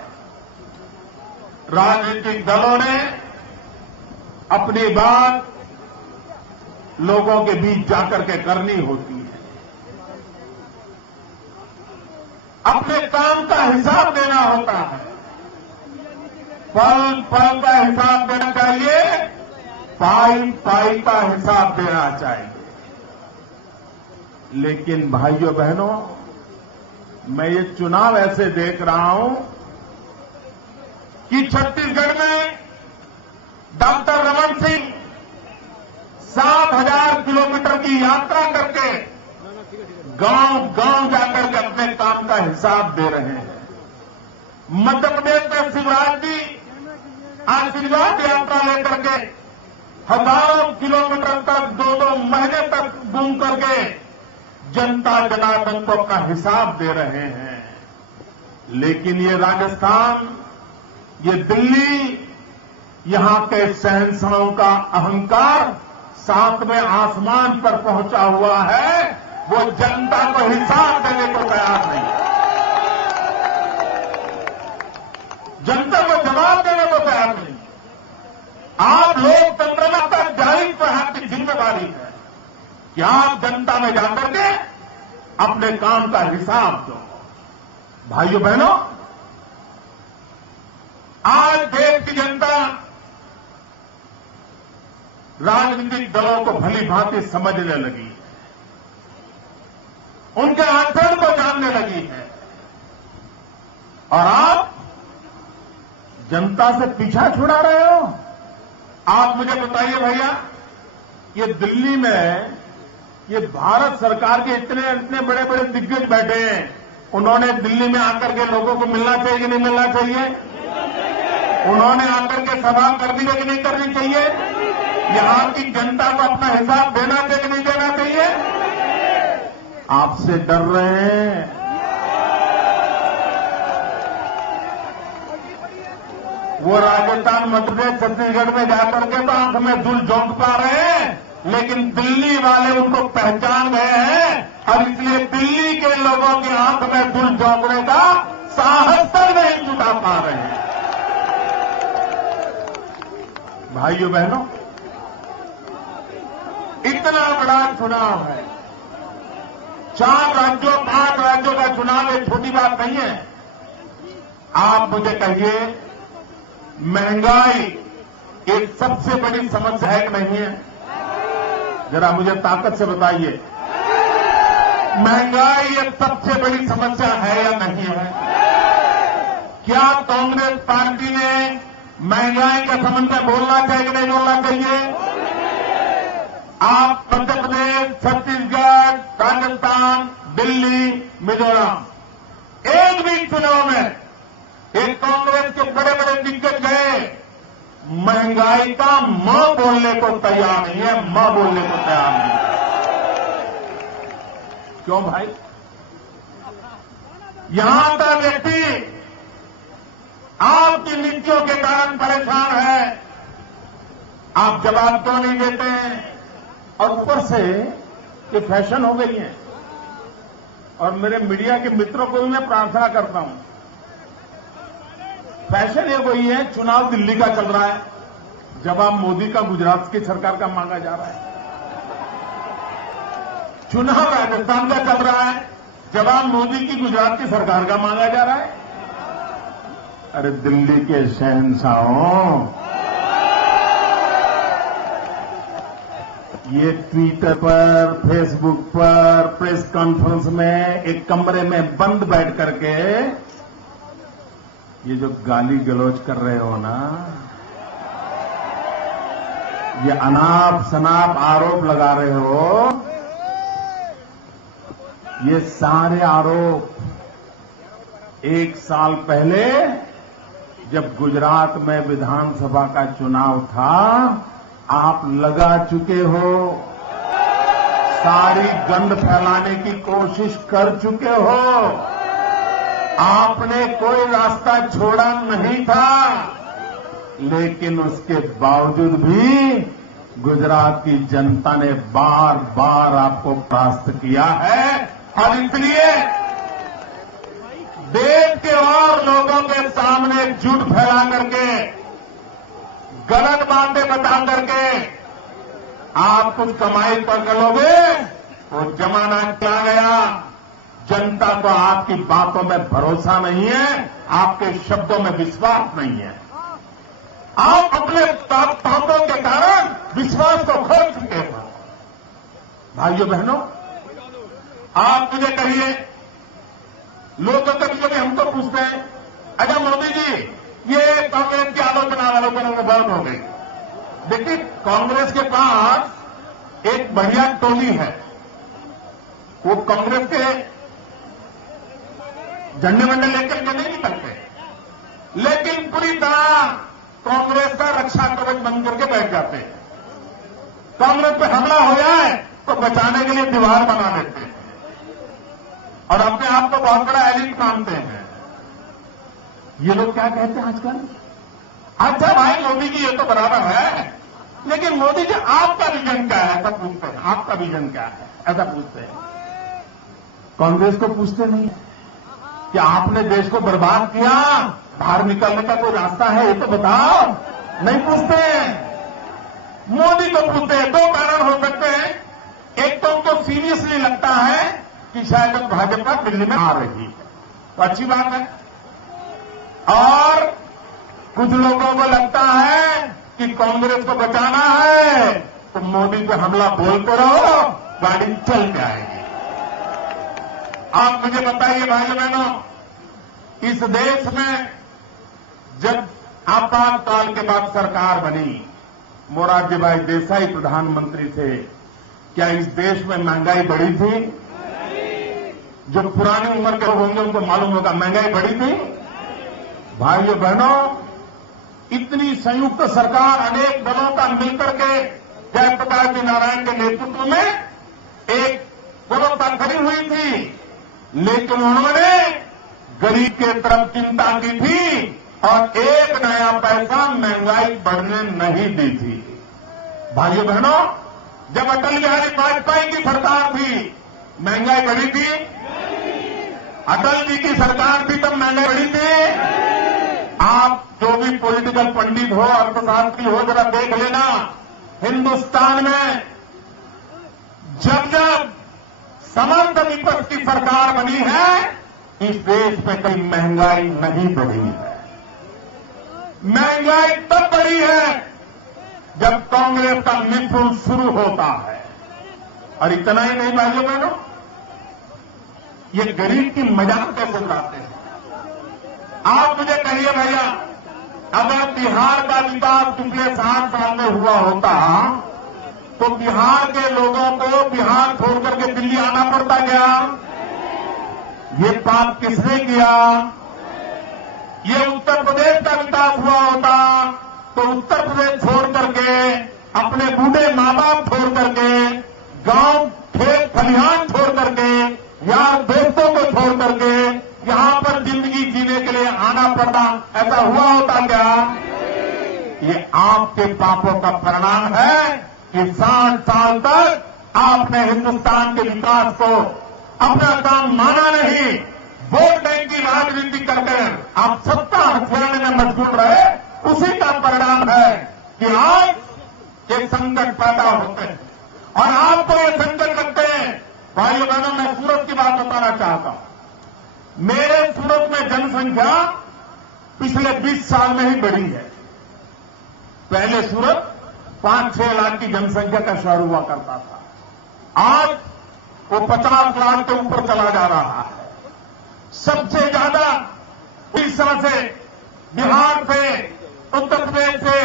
राजनीतिक दलों ने अपनी बात लोगों के बीच जाकर के करनी होती है, अपने काम का हिसाब देना होता है, पल पल का हिसाब देना चाहिए, पाई पाई का हिसाब देना चाहिए। लेकिन भाइयों बहनों, मैं ये चुनाव ऐसे देख रहा हूं कि छत्तीसगढ़ में डॉक्टर रमन सिंह 7,000 किलोमीटर की यात्रा करके गांव गांव जाकर के अपने काम का हिसाब दे रहे हैं। मध्य प्रदेश में शिवराज जी आशीर्वाद यात्रा लेकर के हजारों किलोमीटर तक 2-2 महीने तक घूम करके जनता जनार्दन को अपना हिसाब दे रहे हैं। लेकिन ये राजस्थान, ये दिल्ली, यहां के शहंशाहों का अहंकार 7वें आसमान पर पहुंचा हुआ है, वो जनता को हिसाब देने को तैयार नहीं है, जनता को जवाब देने को तैयार नहीं। आप लोकतंत्र में आपका दायित्व है, आपकी जिम्मेदारी है कि आप जनता में जाकर के अपने काम का हिसाब दो। भाइयों बहनों, आज देश की जनता राजनीतिक दलों को भली भांति समझने लगी है, उनके आचरण को जानने लगी है, और आप जनता से पीछा छुड़ा रहे हो। आप मुझे बताइए भैया, ये दिल्ली में ये भारत सरकार के इतने बड़े बड़े दिग्गज बैठे हैं, उन्होंने दिल्ली में आकर के लोगों को मिलना चाहिए कि नहीं मिलना चाहिए? उन्होंने आकर के सभा करनी है कि नहीं करनी चाहिए? यहां की जनता को अपना हिसाब देना चाहिए कि नहीं देना चाहिए? आपसे डर रहे हैं। वो राजस्थान, मध्य प्रदेश, छत्तीसगढ़ में जाकर के तो आंख में धूल झोंक पा रहे हैं, लेकिन दिल्ली वाले उनको पहचान गए हैं, और इसलिए दिल्ली के लोगों की आंख में धूल झोंकने का साहस तक नहीं जुटा पा रहे हैं। भाइयों बहनों, इतना बड़ा चुनाव है। 4 राज्यों 5 राज्यों का चुनाव एक छोटी बात नहीं है। आप मुझे कहिए, महंगाई एक सबसे बड़ी समस्या है कि नहीं है? जरा मुझे ताकत से बताइए, महंगाई एक सबसे बड़ी समस्या है या नहीं है? क्या कांग्रेस पार्टी ने महंगाई के संबंध में बोलना चाहिए कि नहीं बोलना चाहिए? आप मध्य प्रदेश, छत्तीसगढ़, राजस्थान, दिल्ली, मिजोरम एक भी चुनाव में एक कांग्रेस के बड़े बड़े दिग्गज गए, महंगाई का मां बोलने को तैयार नहीं है, मां बोलने को तैयार नहीं है। क्यों भाई? यहां का व्यक्ति आपकी नीतियों के कारण परेशान है, आप जवाब क्यों नहीं देते हैं? और ऊपर से ये फैशन हो गई है। और मेरे मीडिया के मित्रों को भी मैं प्रार्थना करता हूं, फैशन ये वही है, चुनाव दिल्ली का चल रहा है, जवाब मोदी का गुजरात की सरकार का मांगा जा रहा है। चुनाव राजस्थान का चल रहा है, जवाब मोदी की गुजरात की सरकार का मांगा जा रहा है। अरे दिल्ली के शहंशाहों, ये ट्विटर पर, फेसबुक पर, प्रेस कॉन्फ्रेंस में एक कमरे में बंद बैठ करके ये जो गाली गलौज कर रहे हो ना, ये अनाप शनाप आरोप लगा रहे हो, ये सारे आरोप 1 साल पहले जब गुजरात में विधानसभा का चुनाव था आप लगा चुके हो, सारी गंध फैलाने की कोशिश कर चुके हो। आपने कोई रास्ता छोड़ा नहीं था, लेकिन उसके बावजूद भी गुजरात की जनता ने बार बार आपको परास्त किया है। और इसलिए देश के और लोगों के सामने झूठ फैला करके, गलत बातें बता करके आप कुछ कमाई पर करोगे, वो जमाना चला गया। जनता को आपकी बातों में भरोसा नहीं है, आपके शब्दों में विश्वास नहीं है। आप अपने बातों के कारण विश्वास को खो चुके हो। भाइयों बहनों, आप मुझे कहिए, लोग तो कभी हमको पूछते हैं, अच्छा मोदी जी ये कांग्रेस की आलोचना बहुत हो गई। देखिए, कांग्रेस के पास एक बढ़िया टोली है, वो कांग्रेस के झंडे वंडे लेकर के नहीं निकलते, लेकिन पूरी तरह कांग्रेस का रक्षा कवच बन करके बैठ जाते हैं। कांग्रेस पे हमला हो जाए तो बचाने के लिए दीवार बना देते हैं और अपने आप को बहुत बड़ा एलिट मानते हैं। ये लोग क्या कहते हैं आजकल? अच्छा भाई मोदी जी ये तो बराबर है, लेकिन मोदी जी आपका विजन क्या है, ऐसा पूछते हैं। आपका विजन क्या है, ऐसा पूछते हैं। कांग्रेस को पूछते नहीं कि आपने देश को बर्बाद किया, बाहर निकलने का कोई रास्ता है ये तो बताओ, नहीं पूछते। मोदी को पूछते हैं। 2 कारण हो सकते हैं, एक तो उनको सीरियसली लगता है कि शायद भाजपा दिल्ली में आ रही है, तो अच्छी बात है, और कुछ लोगों को लगता है कि कांग्रेस को बचाना है तो मोदी पे हमला बोलते रहो, गाड़ी चल जाएगी। आप मुझे बताइए भाई बहनों, इस देश में जब आपातकाल के बाद सरकार बनी, मोरारजी भाई देसाई प्रधानमंत्री थे, क्या इस देश में महंगाई बढ़ी थी? जो पुरानी उम्र के लोग होंगे उनको मालूम होगा, महंगाई बढ़ी थी? भाइयों बहनों, इतनी संयुक्त सरकार अनेक दलों का मिलकर के जयप्रकाश जी नारायण के नेतृत्व में एक व्यवस्था खड़ी हुई थी, लेकिन उन्होंने गरीब के तरफ चिंता की थी और एक नया पैसा महंगाई बढ़ने नहीं दी थी। भाइयों बहनों, जब अटल बिहारी वाजपेयी की सरकार थी, महंगाई बढ़ी थी? अटल जी की सरकार थी तब महंगाई बढ़ी थी? आप जो भी पॉलिटिकल पंडित हो, अर्थशास्त्री हो, जरा देख लेना, हिंदुस्तान में जब जब समर्थ विपक्ष की सरकार बनी है, इस देश में कहीं महंगाई नहीं बढ़ी है। महंगाई तब बढ़ी है जब कांग्रेस का मिथुन शुरू होता है। और इतना ही नहीं भाइयों बहनों, ये गरीब की मजाक कैसे उड़ाते हैं। आप मुझे कहिए भैया, अगर बिहार का विकास पिछले 7 साल में हुआ होता तो बिहार के लोगों को बिहार छोड़ करके दिल्ली आना पड़ता क्या? ये पाप किसने किया? ये उत्तर प्रदेश का विकास हुआ होता तो उत्तर प्रदेश छोड़ करके, अपने बूढ़े माँ बाप छोड़ करके, गांव खेत खलिहान छोड़ करके, यार दोस्तों को छोड़ करके यहां पर जिंदगी जीने के लिए आना पड़ता, ऐसा हुआ होता क्या? ये आपके पापों का परिणाम है कि 60 साल तक आपने हिंदुस्तान के विकास को अपना काम माना नहीं। वोट बैंक की राजनीति करके आप सत्ता हथियाने में मजबूर रहे, उसी का परिणाम है कि आज ये संकट पैदा होते हैं और आपको ये संकट लगते हैं। भाइयों बहनों, मैं सूरत की बात बताना चाहता हूं। मेरे सूरत में जनसंख्या पिछले 20 साल में ही बढ़ी है। पहले सूरत 5-6 लाख की जनसंख्या का शहर हुआ करता था, आज वो 50 लाख के ऊपर चला जा रहा है। सबसे ज्यादा उड़ीसा से, बिहार से, उत्तर प्रदेश से,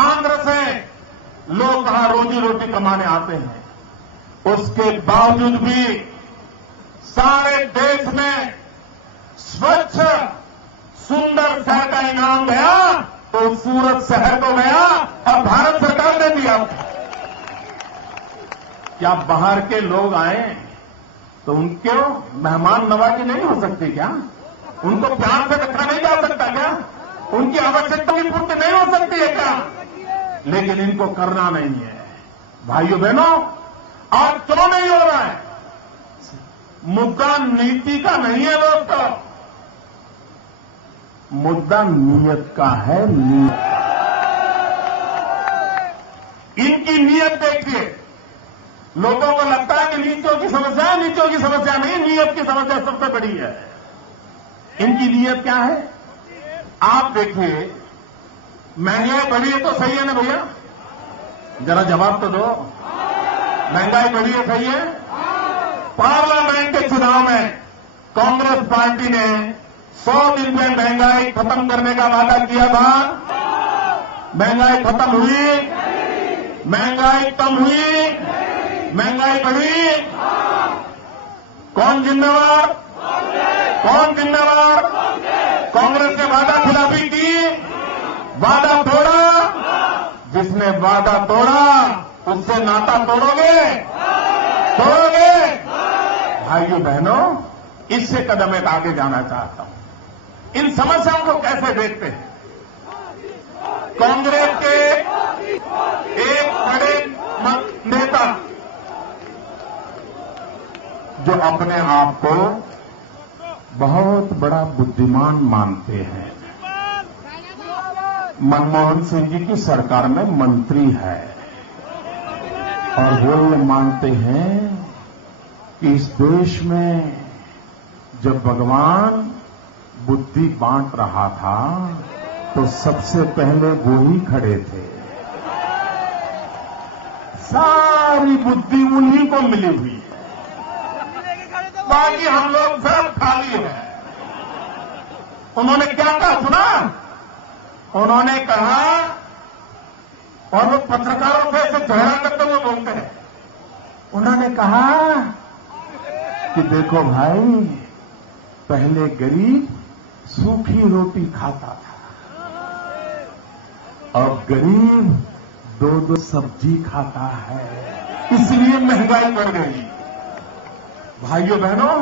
आंध्र से लोग वहां रोजी रोटी कमाने आते हैं। उसके बावजूद भी सारे देश में स्वच्छ सुंदर शहर का इनाम गया तो सूरत शहर को गया और भारत सरकार ने दिया। क्या बाहर के लोग आए तो उनके मेहमान नवाजी नहीं हो सकती क्या? उनको प्यार से रखा नहीं जा सकता क्या? उनकी आवश्यकता की पूर्ति नहीं हो सकती है क्या? लेकिन इनको करना नहीं है। भाइयों बहनों, और क्यों नहीं हो रहा है? मुद्दा नीति का नहीं है दोस्तों, मुद्दा नीयत का है। नीयत का, इनकी नीयत देखिए। लोगों को लगता है कि नीतियों की समस्या है, नीतियों की समस्या नहीं, नीयत की समस्या सबसे बड़ी है। इनकी नीयत क्या है? आप देखिए, महंगाई बढ़ी है तो सही है ना भैया? जरा जवाब तो दो। महंगाई बढ़ी है, सही है? पार्लियामेंट के चुनाव में कांग्रेस पार्टी ने 100 दिन में महंगाई खत्म करने का वादा किया था। महंगाई खत्म हुई? महंगाई कम हुई? महंगाई बढ़ी? कौन जिम्मेवार? कौन जिम्मेवार? कांग्रेस ने वादा खिलाफी की, वादा तोड़ा। जिसने वादा तोड़ा उससे नाता तोड़ोगे? तोड़ोगे? भाइयों बहनों, इससे कदम एक आगे जाना चाहता हूं। इन समस्याओं को कैसे देखते हैं? कांग्रेस के एक बड़े नेता जो अपने आप को बहुत बड़ा बुद्धिमान मानते हैं, मनमोहन सिंह जी की सरकार में मंत्री है और वो ये मानते हैं कि इस देश में जब भगवान बुद्धि बांट रहा था तो सबसे पहले वो ही खड़े थे। सारी बुद्धि उन्हीं को मिली हुई है, बाकी हम लोग सब खाली हैं। उन्होंने क्या कहा सुना? उन्होंने कहा, और वो पत्रकारों से ऐसे झगड़ा करते हुए बोलते हैं, उन्होंने कहा कि देखो भाई, पहले गरीब सूखी रोटी खाता था, अब गरीब 2-2 सब्जी खाता है, इसलिए महंगाई बढ़ गई। भाइयों बहनों,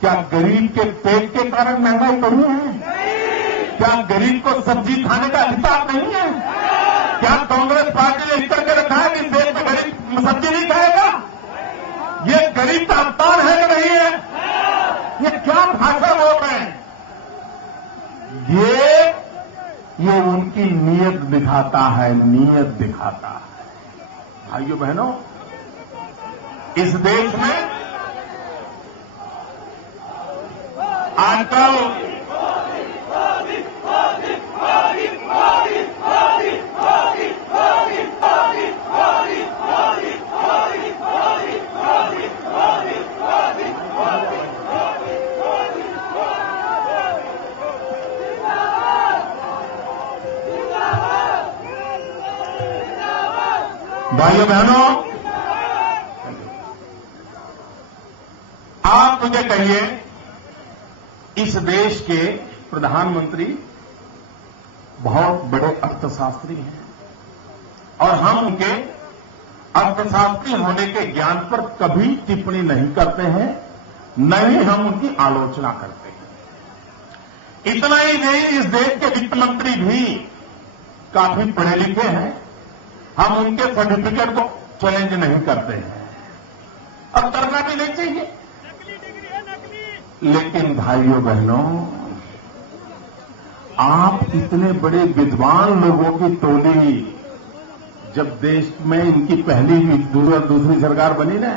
क्या गरीब के पेट के कारण महंगाई बढ़ी है? क्या गरीब को सब्जी खाने का अधिकार नहीं है? क्या कांग्रेस पार्टी ने लिख करके रखा है कि देश में गरीब सब्जी नहीं खाएगा? ये गरीब का अपमान है कि नहीं है? ये क्या भाषा बोल रहे हैं? ये उनकी नीयत दिखाता है, नीयत दिखाता है। भाइयों बहनों, इस देश में आजकल भाइयों बहनों, आप मुझे कहिए, इस देश के प्रधानमंत्री बहुत बड़े अर्थशास्त्री हैं और हम उनके अर्थशास्त्री होने के ज्ञान पर कभी टिप्पणी नहीं करते हैं, न ही हम उनकी आलोचना करते हैं। इतना ही नहीं, इस देश के वित्त मंत्री भी काफी पढ़े लिखे हैं, हम उनके सर्टिफिकेट को चैलेंज नहीं करते हैं और करना भी नहीं चाहिए। लेकिन भाइयों बहनों, आप इतने बड़े विद्वान लोगों की टोली जब देश में इनकी पहली दूसरी सरकार बनी ना,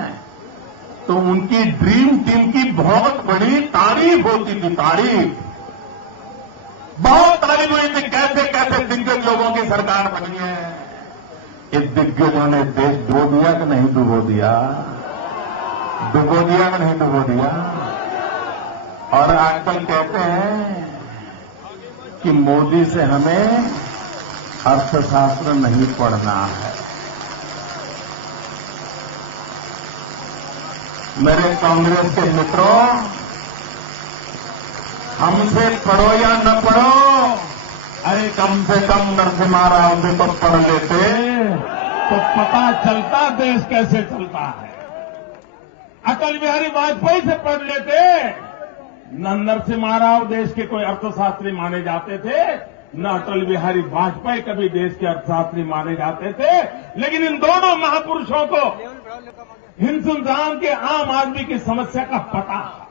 तो उनकी ड्रीम टीम की बहुत बड़ी तारीफ होती थी, तारीफ बहुत तारीफ हुई थी, कैसे कैसे दिग्गज लोगों की सरकार बनी है। इस दिग्गजों ने देश डुबो दिया कि नहीं डुबो दिया, डुबो दिया कि नहीं डुबो दिया। और आजकल कहते हैं कि मोदी से हमें अर्थशास्त्र नहीं पढ़ना है। मेरे कांग्रेस के मित्रों, हमसे पढ़ो या न पढ़ो, अरे कम से कम नरसिम्हा राव से तो पढ़ लेते तो पता चलता देश कैसे चलता है। अटल बिहारी वाजपेयी से पढ़ लेते, न नरसिम्हा राव देश के कोई अर्थशास्त्री माने जाते थे, न अटल बिहारी वाजपेयी कभी देश के अर्थशास्त्री माने जाते थे। लेकिन इन दोनों महापुरुषों को हिंदुस्तान के आम आदमी की समस्या का पता था,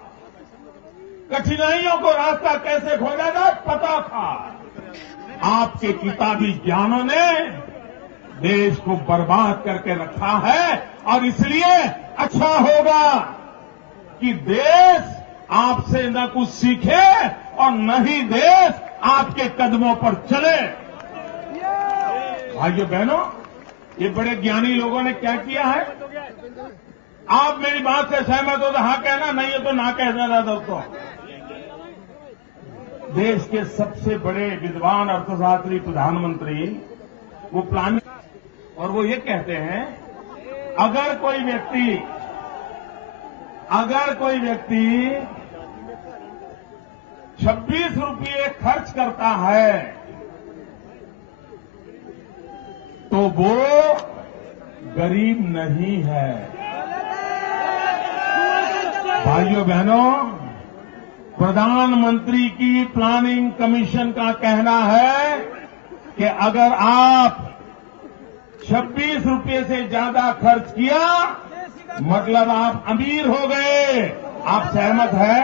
कठिनाइयों को रास्ता कैसे खोजा जाए पता था। आपके किताबी ज्ञानों ने देश को बर्बाद करके रखा है और इसलिए अच्छा होगा कि देश आपसे न कुछ सीखे और न ही देश आपके कदमों पर चले। भाइयों बहनों, ये बड़े ज्ञानी लोगों ने क्या किया है? आप मेरी बात से सहमत हो तो हाँ कहना, नहीं हो तो ना कहना। दोस्तों, देश के सबसे बड़े विद्वान अर्थशास्त्री प्रधानमंत्री वो प्लानिंग, और वो ये कहते हैं अगर कोई व्यक्ति 26 रुपये खर्च करता है तो वो गरीब नहीं है। भाइयों बहनों, प्रधानमंत्री की प्लानिंग कमीशन का कहना है कि अगर आप 26 रुपये से ज्यादा खर्च किया मतलब आप अमीर हो गए। आप सहमत हैं?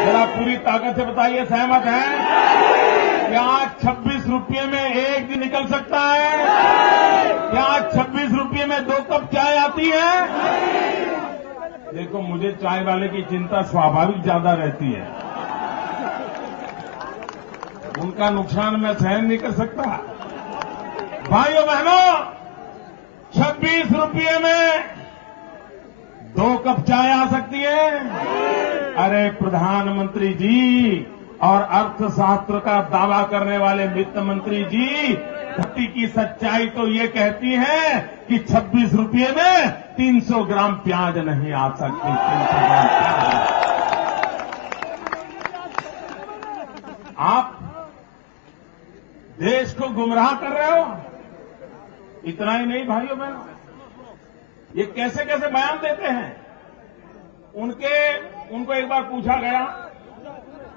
जरा पूरी ताकत से बताइए, सहमत हैं? क्या 26 रुपये में एक दिन निकल सकता है? क्या 26 रुपये में 2 कप चाय आती है? देखो, मुझे चाय वाले की चिंता स्वाभाविक ज्यादा रहती है, उनका नुकसान मैं सहन नहीं कर सकता। भाइयों बहनों, 26 रुपये में 2 कप चाय आ सकती है। अरे प्रधानमंत्री जी और अर्थशास्त्र का दावा करने वाले वित्त मंत्री जी, धरती की सच्चाई तो ये कहती है कि 26 रुपये में 300 ग्राम प्याज नहीं आ सकती। 300 ग्राम प्याज। आप देश को गुमराह कर रहे हो। इतना ही नहीं भाइयों बहनों, ये कैसे कैसे बयान देते हैं। उनको एक बार पूछा गया,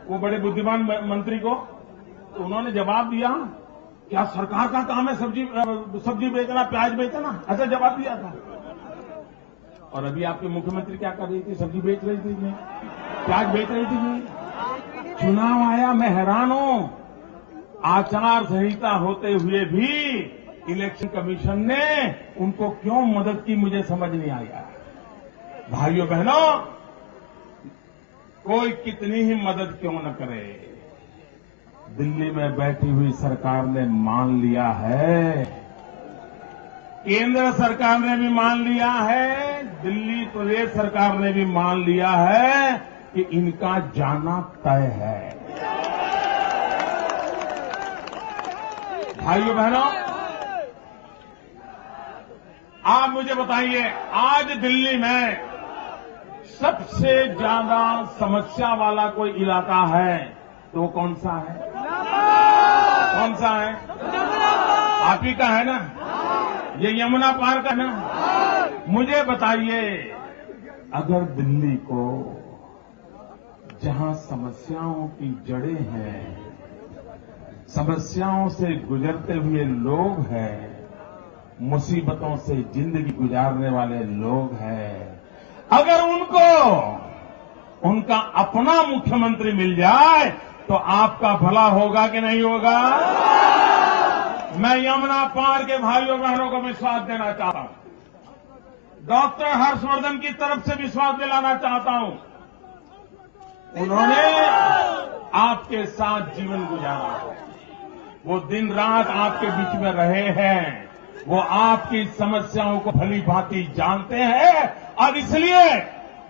वो बड़े बुद्धिमान मंत्री को, तो उन्होंने जवाब दिया, क्या सरकार का काम है सब्जी बेचना, प्याज बेचना? ऐसा जवाब दिया था। और अभी आपके मुख्यमंत्री क्या कर रही थी? सब्जी बेच रही थी, प्याज बेच रही थी। चुनाव आया, मैं हैरान हूं, आचार संहिता होते हुए भी इलेक्शन कमीशन ने उनको क्यों मदद की मुझे समझ नहीं आया। भाइयों बहनों, कोई कितनी ही मदद क्यों न करे, दिल्ली में बैठी हुई सरकार ने मान लिया है, केंद्र सरकार ने भी मान लिया है, दिल्ली प्रदेश सरकार ने भी मान लिया है कि इनका जाना तय है। भाइयों बहनों, आप मुझे बताइए, आज दिल्ली में सबसे ज्यादा समस्या वाला कोई इलाका है तो कौन सा है? कौन सा है? आप ही का है ना, ये यमुना पार का ना। मुझे बताइए, अगर दिल्ली को जहां समस्याओं की जड़ें हैं, समस्याओं से गुजरते हुए लोग हैं, मुसीबतों से जिंदगी गुजारने वाले लोग हैं, अगर उनको उनका अपना मुख्यमंत्री मिल जाए तो आपका भला होगा कि नहीं होगा? मैं यमुना पार के भाइयों बहनों को विश्वास देना चाहता हूं, डॉक्टर हर्षवर्धन की तरफ से विश्वास दिलाना चाहता हूं। उन्होंने आपके साथ जीवन गुजारा, वो दिन रात आपके बीच में रहे हैं, वो आपकी समस्याओं को भली भांति जानते हैं, और इसलिए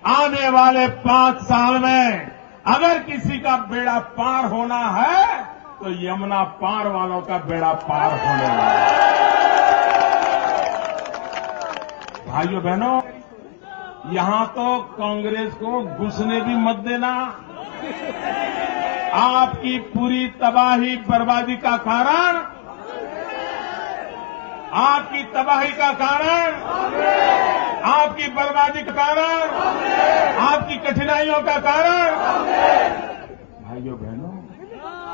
आने वाले 5 साल में अगर किसी का बेड़ा पार होना है तो यमुना पार वालों का बेड़ा पार होने वाला है। भाइयों बहनों, यहां तो कांग्रेस को घुसने भी मत देना। आपकी पूरी तबाही बर्बादी का कारण, आपकी तबाही का कारण, आपकी बर्बादी का कारण, आपकी कठिनाइयों का कारण, भाइयों बहनों,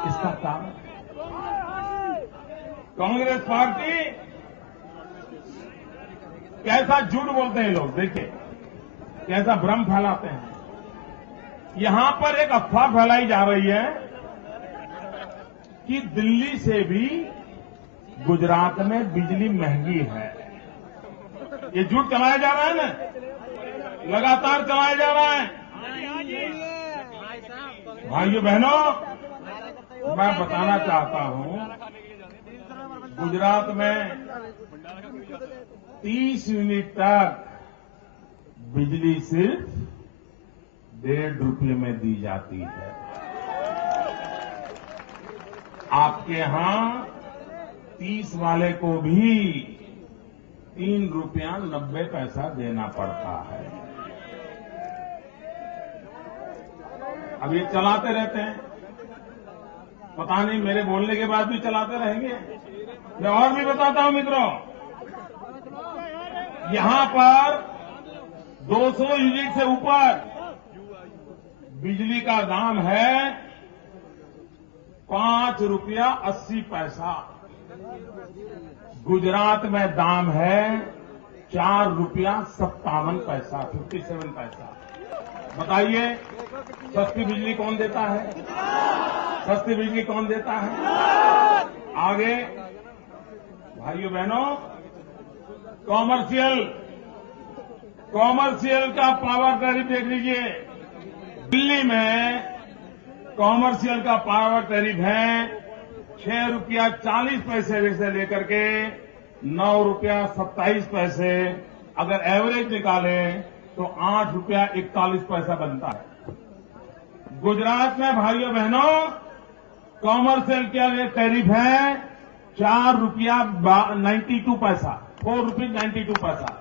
इसका कारण कांग्रेस पार्टी कैसा झूठ बोलते हैं लोग, देखिए कैसा भ्रम फैलाते हैं। यहां पर एक अफवाह फैलाई जा रही है कि दिल्ली से भी गुजरात में बिजली महंगी है। ये झूठ चलाया जा रहा है ना, लगातार चलाया जा रहा है। भाइयों बहनों, मैं बताना चाहता हूं, गुजरात में 30 यूनिट तक बिजली सिर्फ ₹1.5 में दी जाती है। आपके यहां 30 वाले को भी ₹3.90 देना पड़ता है। अब ये चलाते रहते हैं, पता नहीं मेरे बोलने के बाद भी चलाते रहेंगे। मैं और भी बताता हूं मित्रों, यहां पर 200 यूनिट से ऊपर बिजली का दाम है ₹5.80। गुजरात में दाम है ₹4.57, 57 पैसा। बताइए, सस्ती बिजली कौन देता है? सस्ती बिजली कौन देता है? आगे भाइयों बहनों, कॉमर्शियल का पावर टैरिफ देख लीजिए। दिल्ली में कॉमर्शियल का पावर टैरिफ है ₹6.40 से लेकर के ₹9.27। अगर एवरेज निकालें तो ₹8.41 बनता है। गुजरात में भाइयों बहनों कॉमर्शियल का टैरिफ है ₹4.92, ₹4.92।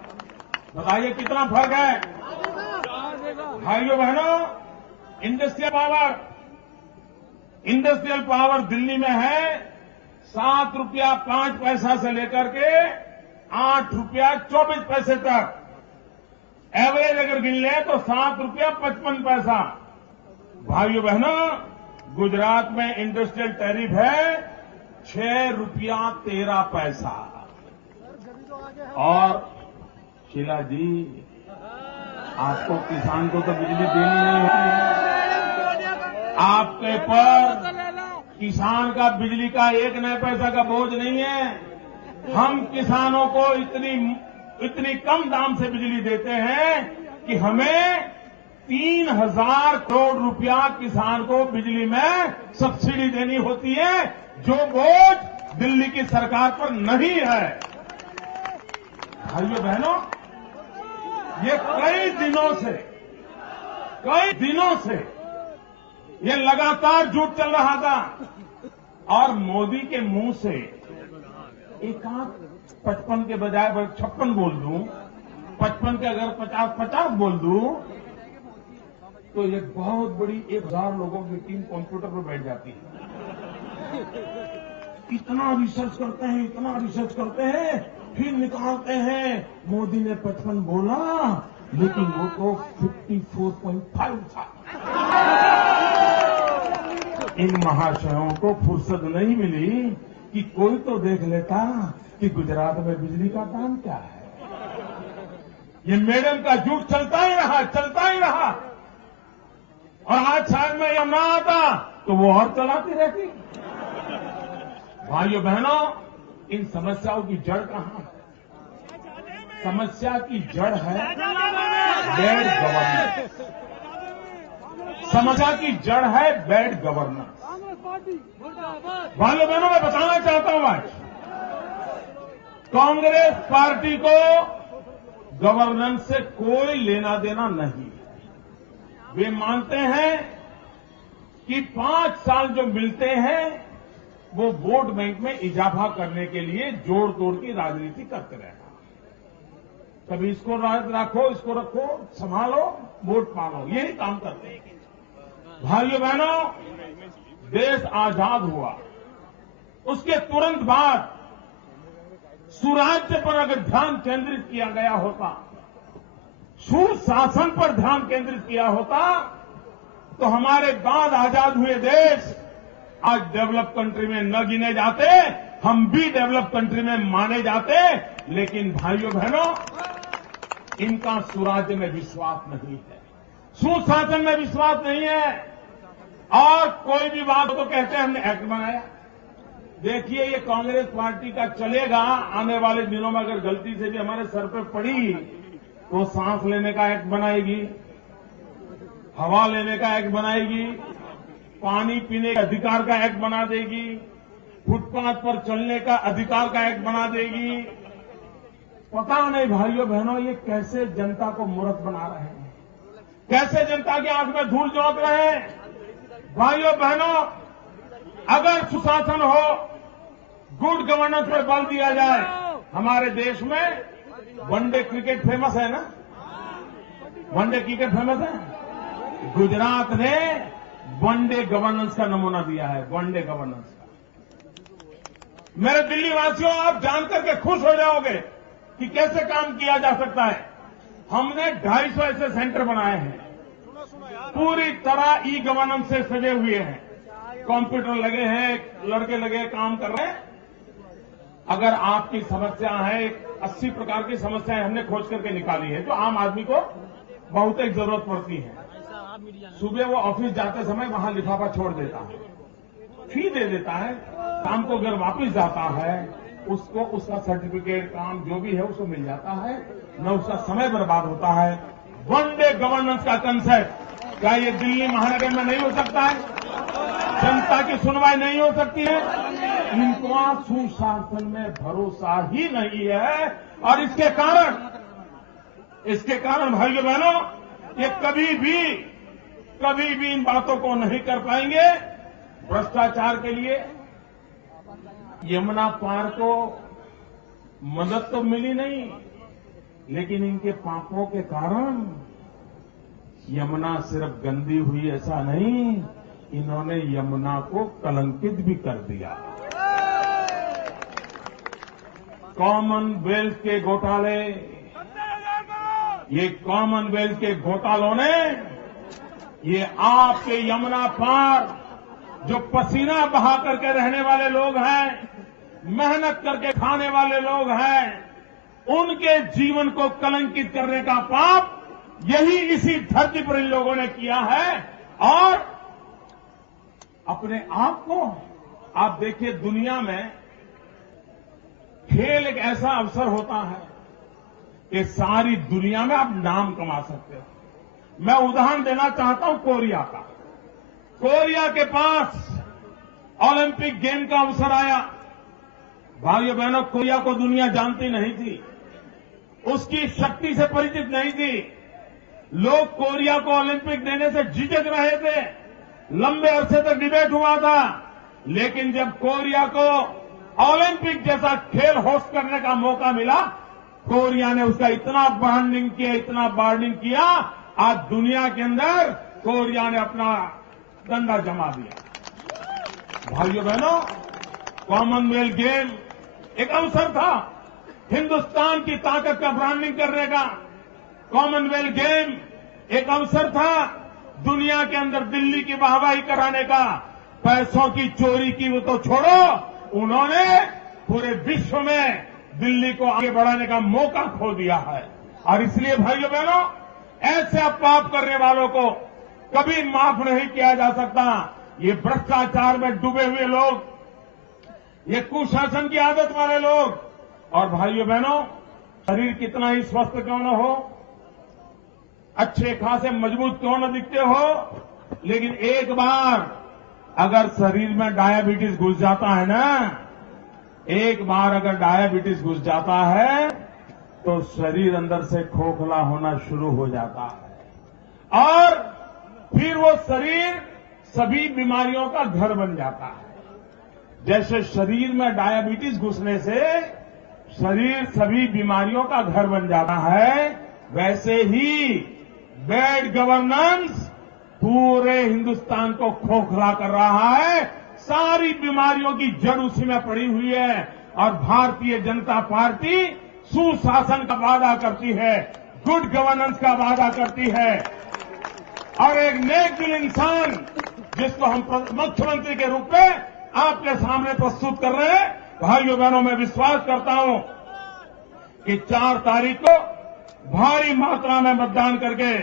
बताइए कितना फर्क है। भाइयों बहनों, इंडस्ट्रियल पावर दिल्ली में है ₹7.05 से लेकर के ₹8.24 तक। एवरेज अगर गिन ले तो ₹7.55। भाइयों बहनों, गुजरात में इंडस्ट्रियल टैरिफ है ₹6.13। और शीला जी, आपको किसान को तो बिजली देनी नहीं होती है। आपके पर किसान का बिजली का 1 नया पैसा का बोझ नहीं है। हम किसानों को इतनी कम दाम से बिजली देते हैं कि हमें 3,000 करोड़ रुपया किसान को बिजली में सब्सिडी देनी होती है, जो बोझ दिल्ली की सरकार पर नहीं है। भाइयों बहनों, ये कई दिनों से ये लगातार झूठ चल रहा था और मोदी के मुंह से एक आध 55 के बजाय 56 बोल दूं, 55 के अगर 50 बोल दूं, तो ये बहुत बड़ी 1,000 लोगों की टीम कंप्यूटर पर बैठ जाती है। इतना रिसर्च करते हैं, फिर निकालते हैं मोदी ने 55 बोला, लेकिन वो तो 54.5 था। इन महाशयों को फुर्सत नहीं मिली कि कोई तो देख लेता कि गुजरात में बिजली का दाम क्या है। ये मैडम का झूठ चलता ही रहा और आज शायद मैं यह ना आता तो वो और चलाती रहती। भाइयों बहनों, इन समस्याओं की जड़ कहां है? समस्या की जड़ है बैड गवर्नेंस। समस्या की जड़ है बैड गवर्नेंस। भाइयों बहनों, मैं बताना चाहता हूं आज कांग्रेस पार्टी को गवर्नेंस से कोई लेना देना नहीं। वे मानते हैं कि 5 साल जो मिलते हैं वो वोट बैंक में इजाफा करने के लिए जोड़ तोड़ की राजनीति करते रहना। कभी इसको रखो, इसको रखो, संभालो, वोट पालो, यही काम करते हैं। भाइयों बहनों, देश आजाद हुआ, उसके तुरंत बाद सुराज्य पर अगर ध्यान केंद्रित किया गया होता, सुशासन पर ध्यान केंद्रित किया होता, तो हमारे बाद आजाद हुए देश आज डेवलप कंट्री में न गिने जाते, हम भी डेवलप कंट्री में माने जाते। लेकिन भाइयों बहनों, इनका सुराज्य में विश्वास नहीं है, सुशासन में विश्वास नहीं है, और कोई भी बात तो कहते हैं हमने एक्ट बनाया। देखिए, ये कांग्रेस पार्टी का चलेगा। आने वाले दिनों में अगर गलती से भी हमारे सर पे पड़ी तो सांस लेने का एक्ट बनाएगी, हवा लेने का एक्ट बनाएगी, पानी पीने के अधिकार का एक्ट बना देगी, फुटपाथ पर चलने का अधिकार का एक्ट बना देगी। पता नहीं भाइयों बहनों, ये कैसे जनता को मूर्ख बना रहे हैं, कैसे जनता की आंख में धूल झोंक रहे हैं। भाइयों बहनों, अगर सुशासन हो, गुड गवर्नेंस पर बल दिया जाए, हमारे देश में वनडे क्रिकेट फेमस है ना, वनडे क्रिकेट फेमस है। गुजरात ने वनडे गवर्नेंस का नमूना दिया है, वनडे गवर्नेंस का। मेरे दिल्ली वासियों, आप जानकर के खुश हो जाओगे कि कैसे काम किया जा सकता है। हमने 250 ऐसे सेंटर बनाए हैं, पूरी तरह ई गवर्नेंस से सजे हुए हैं, कंप्यूटर लगे हैं, लड़के लगे काम कर रहे हैं। अगर आपकी समस्या है, 80 प्रकार की समस्याएं हमने खोज करके निकाली है जो आम आदमी को बहुत एक जरूरत पड़ती है। सुबह वो ऑफिस जाते समय वहां लिफाफा छोड़ देता है, फी दे देता है, शाम को घर वापस जाता है, उसको उसका सर्टिफिकेट काम जो भी है उसको मिल जाता है, न उसका समय बर्बाद होता है। वनडे गवर्नेंस का कंसेप्ट क्या ये दिल्ली महानगर में नहीं हो सकता है? जनता की सुनवाई नहीं हो सकती है? इनको सुशासन में भरोसा ही नहीं है, और इसके कारण भाइयों बहनों, ये कभी भी इन बातों को नहीं कर पाएंगे। भ्रष्टाचार के लिए यमुना पार को मदद तो मिली नहीं, लेकिन इनके पापों के कारण यमुना सिर्फ गंदी हुई ऐसा नहीं, इन्होंने यमुना को कलंकित भी कर दिया। कॉमनवेल्थ के घोटाले, ये कॉमनवेल्थ के घोटालों ने ये आपके यमुना पार जो पसीना बहा करके रहने वाले लोग हैं, मेहनत करके खाने वाले लोग हैं, उनके जीवन को कलंकित करने का पाप यही इसी धरती पर इन लोगों ने किया है। और अपने आप को आप देखिए, दुनिया में खेल एक ऐसा अवसर होता है कि सारी दुनिया में आप नाम कमा सकते हो। मैं उदाहरण देना चाहता हूं कोरिया का। कोरिया के पास ओलंपिक गेम का अवसर आया। भाइयों बहनों, कोरिया को दुनिया जानती नहीं थी, उसकी शक्ति से परिचित नहीं थी। लोग कोरिया को ओलंपिक देने से झिझक रहे थे। लंबे अरसे तक डिबेट हुआ था, लेकिन जब कोरिया को ओलंपिक जैसा खेल होस्ट करने का मौका मिला, कोरिया ने उसका इतना ब्रांडिंग किया, आज दुनिया के अंदर कोरिया ने अपना डंडा जमा दिया। भाइयों बहनों, कॉमनवेल्थ गेम एक अवसर था हिंदुस्तान की ताकत का ब्रांडिंग करने का। कॉमनवेल्थ गेम एक अवसर था दुनिया के अंदर दिल्ली की वाहवाही कराने का। पैसों की चोरी की वो तो छोड़ो, उन्होंने पूरे विश्व में दिल्ली को आगे बढ़ाने का मौका खो दिया है। और इसलिए भाइयों बहनों, ऐसे अपवाद करने वालों को कभी माफ नहीं किया जा सकता। ये भ्रष्टाचार में डूबे हुए लोग, ये कुशासन की आदत वाले लोग। और भाइयों बहनों, शरीर कितना ही स्वस्थ क्यों न हो, अच्छे खासे मजबूत क्यों न दिखते हो, लेकिन एक बार अगर शरीर में डायबिटीज घुस जाता है ना, एक बार अगर डायबिटीज घुस जाता है तो शरीर अंदर से खोखला होना शुरू हो जाता है और फिर वो शरीर सभी बीमारियों का घर बन जाता है। जैसे शरीर में डायबिटीज घुसने से शरीर सभी बीमारियों का घर बन जाता है, वैसे ही बैड गवर्नेंस पूरे हिंदुस्तान को खोखला कर रहा है। सारी बीमारियों की जड़ उसी में पड़ी हुई है। और भारतीय जनता पार्टी सुशासन का वादा करती है, गुड गवर्नेंस का वादा करती है और एक नेक दिल इंसान जिसको हम मुख्यमंत्री के रूप में आपके सामने प्रस्तुत कर रहे हैं। भाइयों बहनों, मैं विश्वास करता हूं कि 4 तारीख को भारी मात्रा में मतदान करके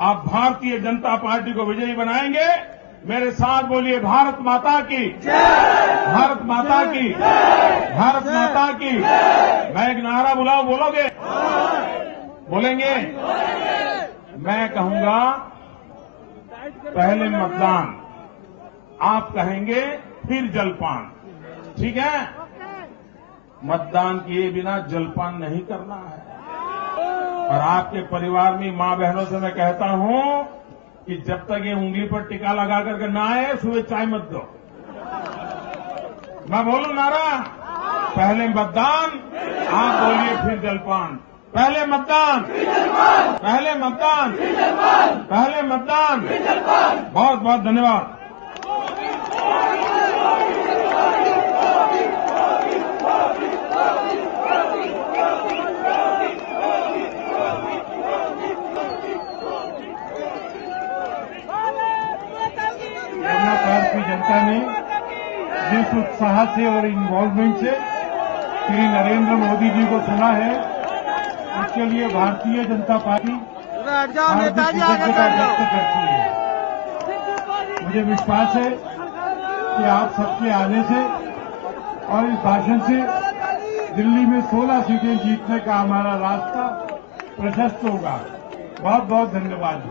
आप भारतीय जनता पार्टी को विजयी बनाएंगे। मेरे साथ बोलिए, भारत माता की जय, भारत माता की जय, भारत माता की जय। मैं एक नारा बुलाऊं, बोलोगे? बोलेंगे? मैं कहूंगा पहले मतदान, आप कहेंगे फिर जलपान, ठीक है? मतदान किए बिना जलपान नहीं करना है। और आपके परिवार में मां बहनों से मैं कहता हूं कि जब तक ये उंगली पर टीका लगा करके ना आए, सुबह चाय मत दो। मैं बोलूं नारा, पहले मतदान, आप बोलिए फिर जलपान। पहले मतदान, पहले मतदान, पहले मतदान। बहुत बहुत धन्यवाद। भारतीय जनता ने जिस उत्साह से और इन्वॉल्वमेंट से श्री नरेंद्र मोदी जी को चुना है, उसके लिए भारतीय जनता पार्टी हार्दिक कृतज्ञता व्यक्त करती है। मुझे विश्वास है कि आप सबके आने से और इस भाषण से दिल्ली में 16 सीटें जीतने का हमारा रास्ता प्रशस्त होगा। बहुत बहुत धन्यवाद।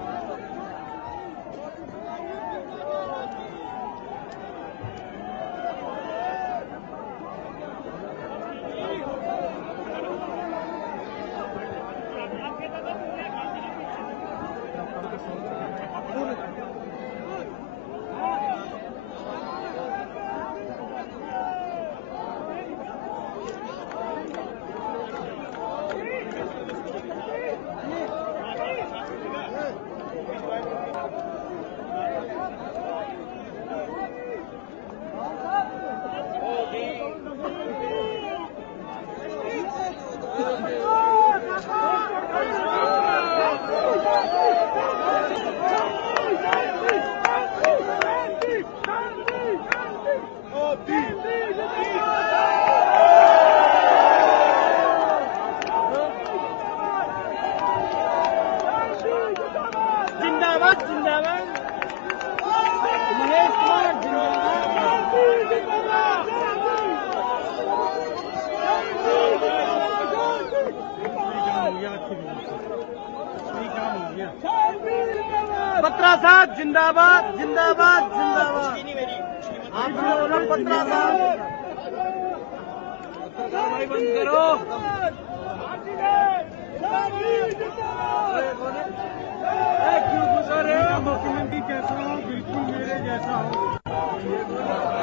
बत्रा साहब जिंदाबाद जिंदाबाद जिंदाबाद। आप बत्रा साहब कार्रवाई बंद करो। क्यों गुजर रहे हो? मुख्यमंत्री कैसा हो? बिल्कुल मेरे जैसा हो।